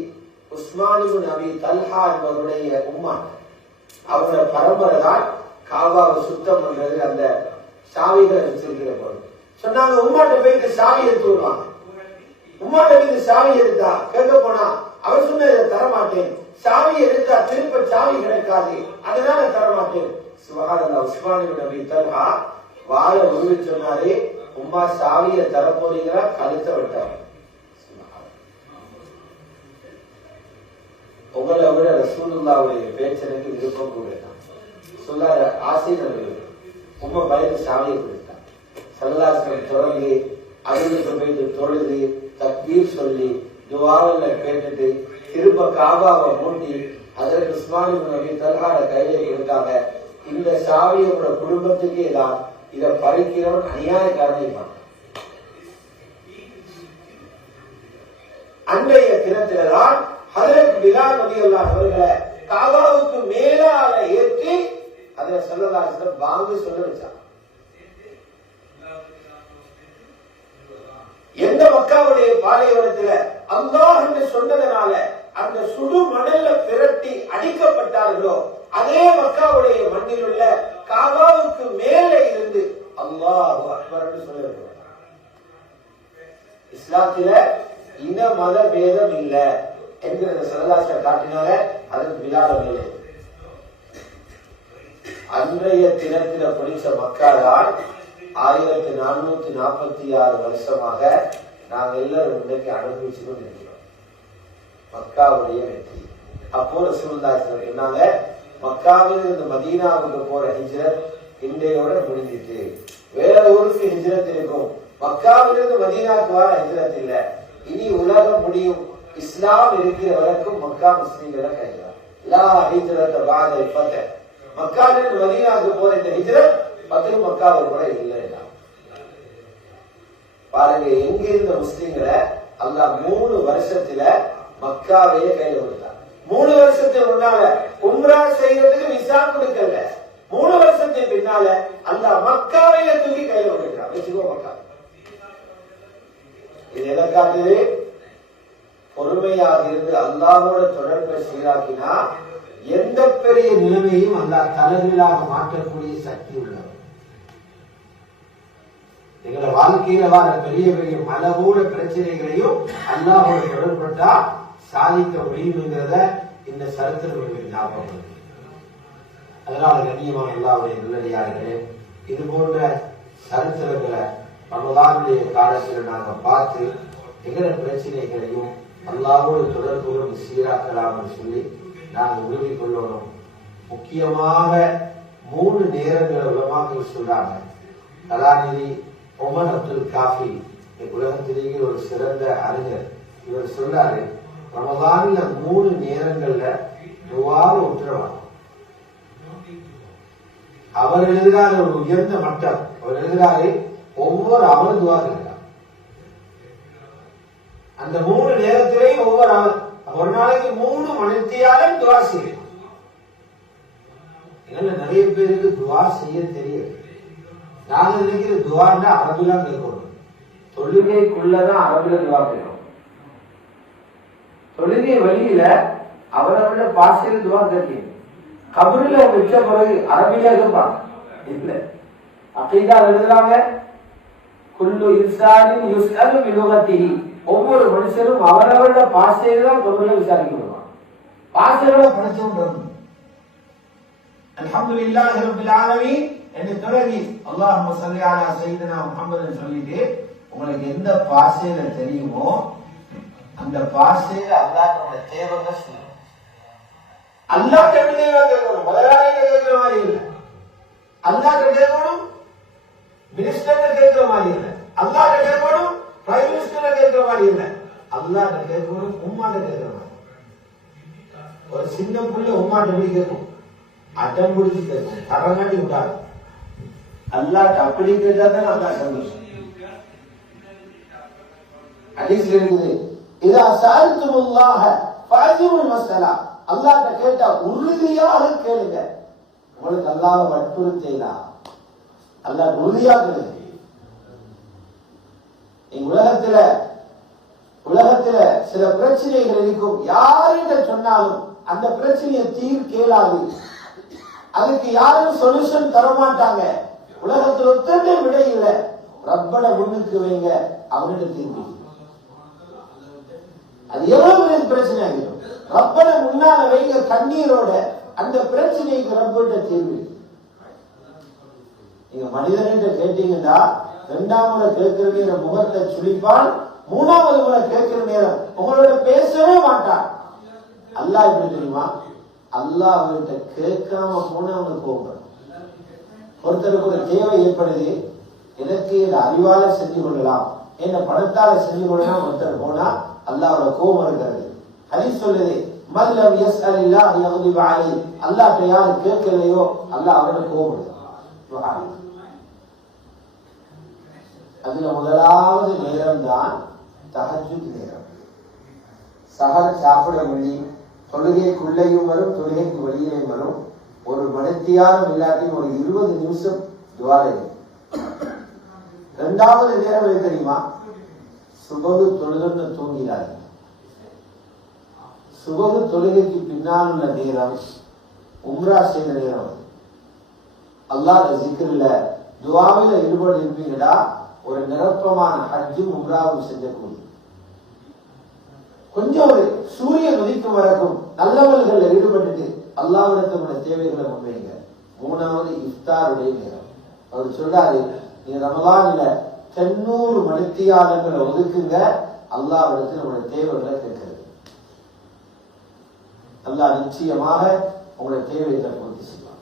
உஸ்மான் இப்னு அபீ தல்ஹா என்பவருடைய உம்மா, அவரோட பரம்பரை தான் காபாவை சுத்தம் பண்றது. அந்த சாவிகளை வச்சிருக்கிற போது சொன்னாங்க, உம்மாட்ட போயிட்டு சாவி எடுத்து விடுவாங்க. உம்மாட்ட போயிட்டு சாவி எடுத்தா கேட்க போனா அவர் சொன்ன இதை தரமாட்டேன், சாவி எடுத்தா திருப்ப சாவி கிடைக்காது, அதனால தரமாட்டேன். சுபஹானல்லாஹ். உஸ்மான் இப்னு அபீ தல்ஹா வாழ உருவி சொன்னாரு, உம்மா சாவியை தர போறீங்களா? கழுத்தை விட்டாங்க. உங்களை விட ரசூலுல்லாஹ்வுடைய பேச்சனுக்கு விருப்பம் கூட சொல்ல ஆசைகள் உம்மா பயந்து சாவியை கொடுத்தான். ஸல்லல்லாஹு அலைஹி வஸல்லம் தொடர்ந்து அருளுக்கு போயிட்டு தொழுது தக்பீர் சொல்லி துஆவல்ல கேட்டுட்டு திரும்ப காபாவை மூடி ஹஜ்ரத் உஸ்மான் இப்னு அபீ தல்ஹாட கையில கொடுத்தாங்க. இந்த சாவி உங்களோட குடும்பத்துக்கே தான், இதை பறிக்கிறவன் அநியாயக்காரன். அன்றைய தினத்தில்தான் ஹஜ்ரத் பிலால் ரலியல்லாஹு அவர்களை காபாவுக்கு மேலால ஏற்றி அதுல ஸல்லல்லாஹு அலைஹி வஸல்லம் பாங்கு சொல்ல வச்சாங்க. எந்த மக்காவுடைய பாலைவனத்துல அல்லாஹ் என்று சொன்னதனால அந்த சுடு மணல்ல பிரட்டி அடிக்கப்பட்டார்களோ, அதே மக்காவுடைய மண்ணில் உள்ள காபாவுக்கு மேலே இருந்து அல்லாஹு அக்பர் என்று சொல்லியிருக்கிறார். இஸ்லாத்தில இன மத பேதம் இல்ல என்கிறத ஸல்லல்லாஹு காட்டினால அதற்கு பிலால மேலே அன்றைய தினத்தில படிச்ச மக்காதான் 1446 வருஷமாக நாங்கள் எல்லாரும் இன்றைக்கு அனுபவிச்சு கொண்டு இருக்கிறோம் மக்காவுடைய வெற்றி. அப்போ ரசூலுல்லாஹி சொன்னாங்க, மக்காவில் இருந்து மதீனாவுக்கு போற ஹிஜ்ரத் இன்றையோட முடிஞ்சிட்டு, வேற ஊருக்கு ஹிஜ்ரத் இருக்கும். மக்காவிலிருந்து மதீனாவுக்கு வர ஹிஜ்ரத் இல்ல. இனி உலகம் முடியும், இஸ்லாம் இருக்கிற வரைக்கும் மக்கா முஸ்லிம்களை கைதான். லா ஹிஜ்ரத் பஅத ஃபத்ஹ். மக்காவிலிருந்து மதீனாவுக்கு போற இந்த ஹிஜ்ரத் பத்து மக்காவுக்கு கூட இல்லை. பாருங்க, எங்க இருந்த முஸ்லிம்களை அல்லாஹ் 3 வருஷத்துல மக்காவையே கையில கொடுத்தார். 3 வருஷத்துக்கு முன்னால உம்ரா செய்யறதுக்கு விசா கொடுக்கல. 3 வருஷத்துக்கு பின்னால அல்லாஹ் மக்காவையில தூக்கி கையில கொடுக்கிறார். வச்சுக்கோ மக்கா. இது எதை காட்டுது? பொறுமையாக இருந்து அல்லாஹோட தொடர்பை சீராக்கினா எந்த பெரிய நிலைமையும் அல்லாஹ் தலைகீழாக மாற்றக்கூடிய சக்தி உள்ளது. எங்களோட வாழ்க்கையில வர பெரிய பெரிய மலபூட பிரச்சனைகளையும் அல்லாஹோட தொடர்பட்டா சாதிக்க முடியுங்கிறத இந்த சரித்திரம் ஞாபகம். அதனால கண்ணியமான அல்லாஹ்வுடைய நல்லடியார்களே, இது போன்ற சரித்திரங்களை ரமலானுடைய காலத்தில் நாங்க பார்த்து எங்களோட பிரச்சனைகளையும் அல்லாஹ்வோடு தொடர்புகளும் சீராக்கலாம்னு சொல்லி நாங்கள் உறுதி கொள்ளணும். முக்கியமாக 3 நேரங்களை உலமாக்கள் சொல்றாங்க. கலாநிதி உமர் அப்துல் காஃபி உலகத்திலேயே ஒரு சிறந்த அறிஞர். இவர் சொல்றாரு, ரமலான்ல 3 நேரங்கள்ல துஆவை உத்தரவாதம். அவர் எழுதுகிறார் ஒரு உயர்ந்த மட்டம். அவர் எழுதுகிறாரு ஒவ்வொரு அவர் துவா கேட்கிறார். அந்த 3 நேரத்திலேயும் ஒவ்வொரு அவர் ஒரு நாளைக்கு 3 மணித்தியாலும் துவா செய்யணும். இதெல்லாம் நிறைய பேருக்கு துவா செய்ய தெரியாது. நாங்க நினைக்கிற துவான்னா அரபுலாம் கேட்கணும். தொழுகைக்குள்ளதான் அரபுல துவா கேட்கணும். தொழுகை வழியில அவரவரோட பாஷையில் துவா கேட்கணும். கபருல வச்ச பிறகு அரபில இருப்பாங்க இல்ல. அக்கீதா எழுதுறாங்க குல்லு இன்சானின் யுஸ்அலு பிலுகத்திஹி. ஒவ்வொரு மனுஷரும் அவரவரோட பாஷையில தான் கபருல விசாரிக்கப்படுவாங்க. பாஷையோட படிச்சவங்க அல்ஹம்துலில்லாஹி ரப்பில் ஆலமீன் என்று தொடங்கி அல்லாஹும்ம ஸல்லி அலா சய்யிதினா முஹம்மதுன்னு சொல்லிட்டு உங்களுக்கு எந்த பாஷையில தெரியுமோ அந்த பாஷையில அல்லாஹ் நம்ம தேவைங்க சொல்லுங்க. அல்லாஹ் எப்படி தேவை கேட்கணும்? முதலாளிகிட்ட கேட்கிற மாதிரி இல்லை. அல்லாஹ் கேட்கணும், மினிஸ்டர் கேட்கிற மாதிரி இல்லை. அல்லாஹ் கேட்கணும், பிரைம் மினிஸ்டர் கேட்கிற மாதிரி இல்லை. அல்லாஹ் கேட்கணும், உம்மாட்ட கேட்கிற மாதிரி. ஒரு சின்ன புள்ள உம்மாட்ட எப்படி கேட்கும்? அடம் பிடிச்சு கேட்கும், தரங்காட்டி விட்டாரு. அல்லாஹ் அப்படி கேட்டா தான் அல்லாஹ் சந்தோஷம். ஹதீஸ்ல இருக்குது இதா சஅல்துமுல்லாஹ ஃபஅஜிபுல் மஸ்அலா. அல்லாஹ்ட்ட கேட்டா உறுதியாக கேளுங்க. உங்களுக்கு அல்லாஹ் வற்புறுத்தேனா அல்லாஹ் உறுதியாக கேளுங்க. உலகத்துல சில பிரச்சனைகள் இருக்கும். யாருன்னு சொன்னாலும் அந்த பிரச்சனையை தீர்க்கேளாது. அதுக்கு யாரும் சொல்யூஷன் தர மாட்டாங்க. உலகத்தில் ஒத்தனை விட இல்லை. ரப்பட முன்னுக்கு வைங்க, அவனிட தீர்வு. அது எவ்வளவு பெரிய பிரச்சனை ஆகிடும். ரப்பட முன்னால வைங்க கண்ணீரோட, அந்த பிரச்சனைக்கு ரப்பிட்ட தீர்வு. நீங்க மனிதன்கிட்ட கேட்டீங்கன்னா 2ஆம் முறை கேட்கிற நேரம் முகத்தை சுழிப்பான், 3ஆவது முறை கேட்கிற நேரம் உங்களோட பேசவே மாட்டான். அல்லாஹ் எப்படி தெரியுமா? அல்லாஹ் அவர்கிட்ட கேட்காம போன அவனுக்கு கோபம். ஒருத்தருக்கு ஒரு தேவை ஏற்படுது, எனக்கு இதை அறிவால செஞ்சு கொள்ளலாம், என்ன பணத்தால செஞ்சு கொள்ளலாம். ஒருத்தர் போனா அல்லாஹ்வோட கோபம் இருக்கிறது. ஹதீஸ் சொல்லுது மல்லம் யஸ்அலில்லாஹ் யக்திப அலைஹி. அல்லாஹ்ட்ட யாரு கேட்கலையோ அல்லாஹ் அவரோட கோபம். அதுல முதலாவது நேரம் தான் தஹஜ்ஜுத் நேரம். சஹர் சாப்பிட வழி தொழுகைக்குள்ளேயும் வரும், தொழுகைக்கு வெளியிலையும் வரும். ஒரு மணித்தியாலும் இல்லாட்டி ஒரு 20 நிமிஷம் துவாலை. 2வது நேரம் எது தெரியுமா? சுபகு தொழுகன்னு தூங்கினார். சுபகு தொழுகைக்கு பின்னால் உள்ள நேரம் உம்ரா செய்த நேரம். அல்லாஹ் ஜிக்ர்ல துஆவில ஈடுபட்டு இருப்பீங்கடா, ஒரு நிரப்பமான ஹஜ்ஜும் உம்ராவும் செஞ்சக்கூடிய கொஞ்சம் ஒரு சூரியன் உதிக்கும் வரைக்கும் நல்லவர்கள் ஈடுபட்டு அல்லாஹ்விடத்தோட தேவைகளை முன்வைங்க. 3வது இஃப்தாருடைய நேரம். அவர் சொல்றாரு, நீ ரமலான்ல 90 மணித்தியாலங்களை ஒதுக்குங்க, அல்லாஹ்விடத்தில் நம்முடைய தேவைகளை கேட்கிறது. அல்லாஹ் நிச்சயமாக உங்களுடைய தேவைகளை பூர்த்தி செய்வார்.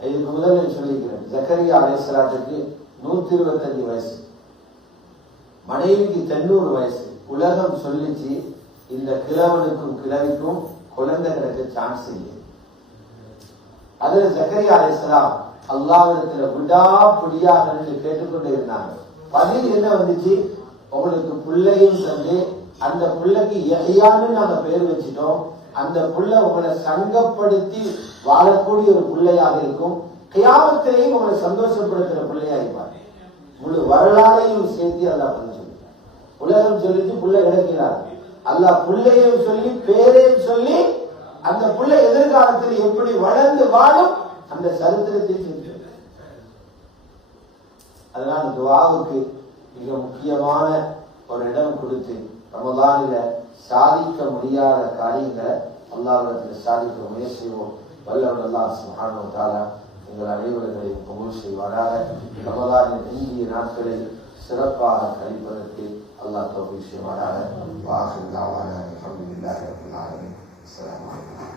இதுக்கு முதல்ல சொல்லிக்கிறேன், ஜக்கரியா அலைஹிஸ்ஸலாத்துக்கு 125 வயசு, மனைவிக்கு 90 வயசு. உலகம் சொல்லிச்சு இந்த கிழவனுக்கும் கிழவிக்கும் குழந்தை கிடைக்க சான்ஸ் இல்லை. அதுல ஜக்கரியா அலைஹிஸ்ஸலாம் அல்லாஹ்விடத்துல விடா புடியாக கேட்டுக்கொண்டே இருந்தாங்க. பதில் என்ன வந்துச்சு? உங்களுக்கு பிள்ளையும் தந்து அந்த பிள்ளைக்கு யஹ்யான்னு நாங்க பேர் வச்சிட்டோம். அந்த புள்ள உங்களை சங்கப்படுத்தி வாழக்கூடிய ஒரு பிள்ளையாக இருக்கும். கியாமத்திலேயும் உங்களை சந்தோஷப்படுத்துற பிள்ளையா இருப்பார். முழு வரலாறையும் சேர்த்து அல்லாஹ் பண்ண சொல்லி உலகம் சொல்லிட்டு புள்ள கிடைக்கிறார். அல்லாஹ் புள்ளையும் சொல்லி பேரையும் சொல்லி அந்த புள்ள எதிர்காலத்தில் எப்படி வளர்ந்து வாழும் அந்த சரித்திரத்தை சொல்லி. அதனால துஆவுக்கு மிக முக்கியமான ஒரு இடம் கொடுத்து ரமலானில சாதிக்க முடியாத காரியங்களை அல்லாஹ்விடத்தில் சாதிக்க முயற்சி செய்வோம். வல்லவன் அல்லாஹ் சுப்ஹானஹு வ தஆலா எங்கள் அனைவர்களையும் கபூல் செய்வாராக. ரமலானின் இந்திய நாட்களில் சிறப்பாக கழிப்பதற்கு அல்லாஹ் தௌஃபீக் செய்வாராக. வாஹிர் தஅவானா அல்ஹம்துலில்லாஹி ரப்பில் ஆலமீன். அஸ்ஸலாமு அலைக்கும்.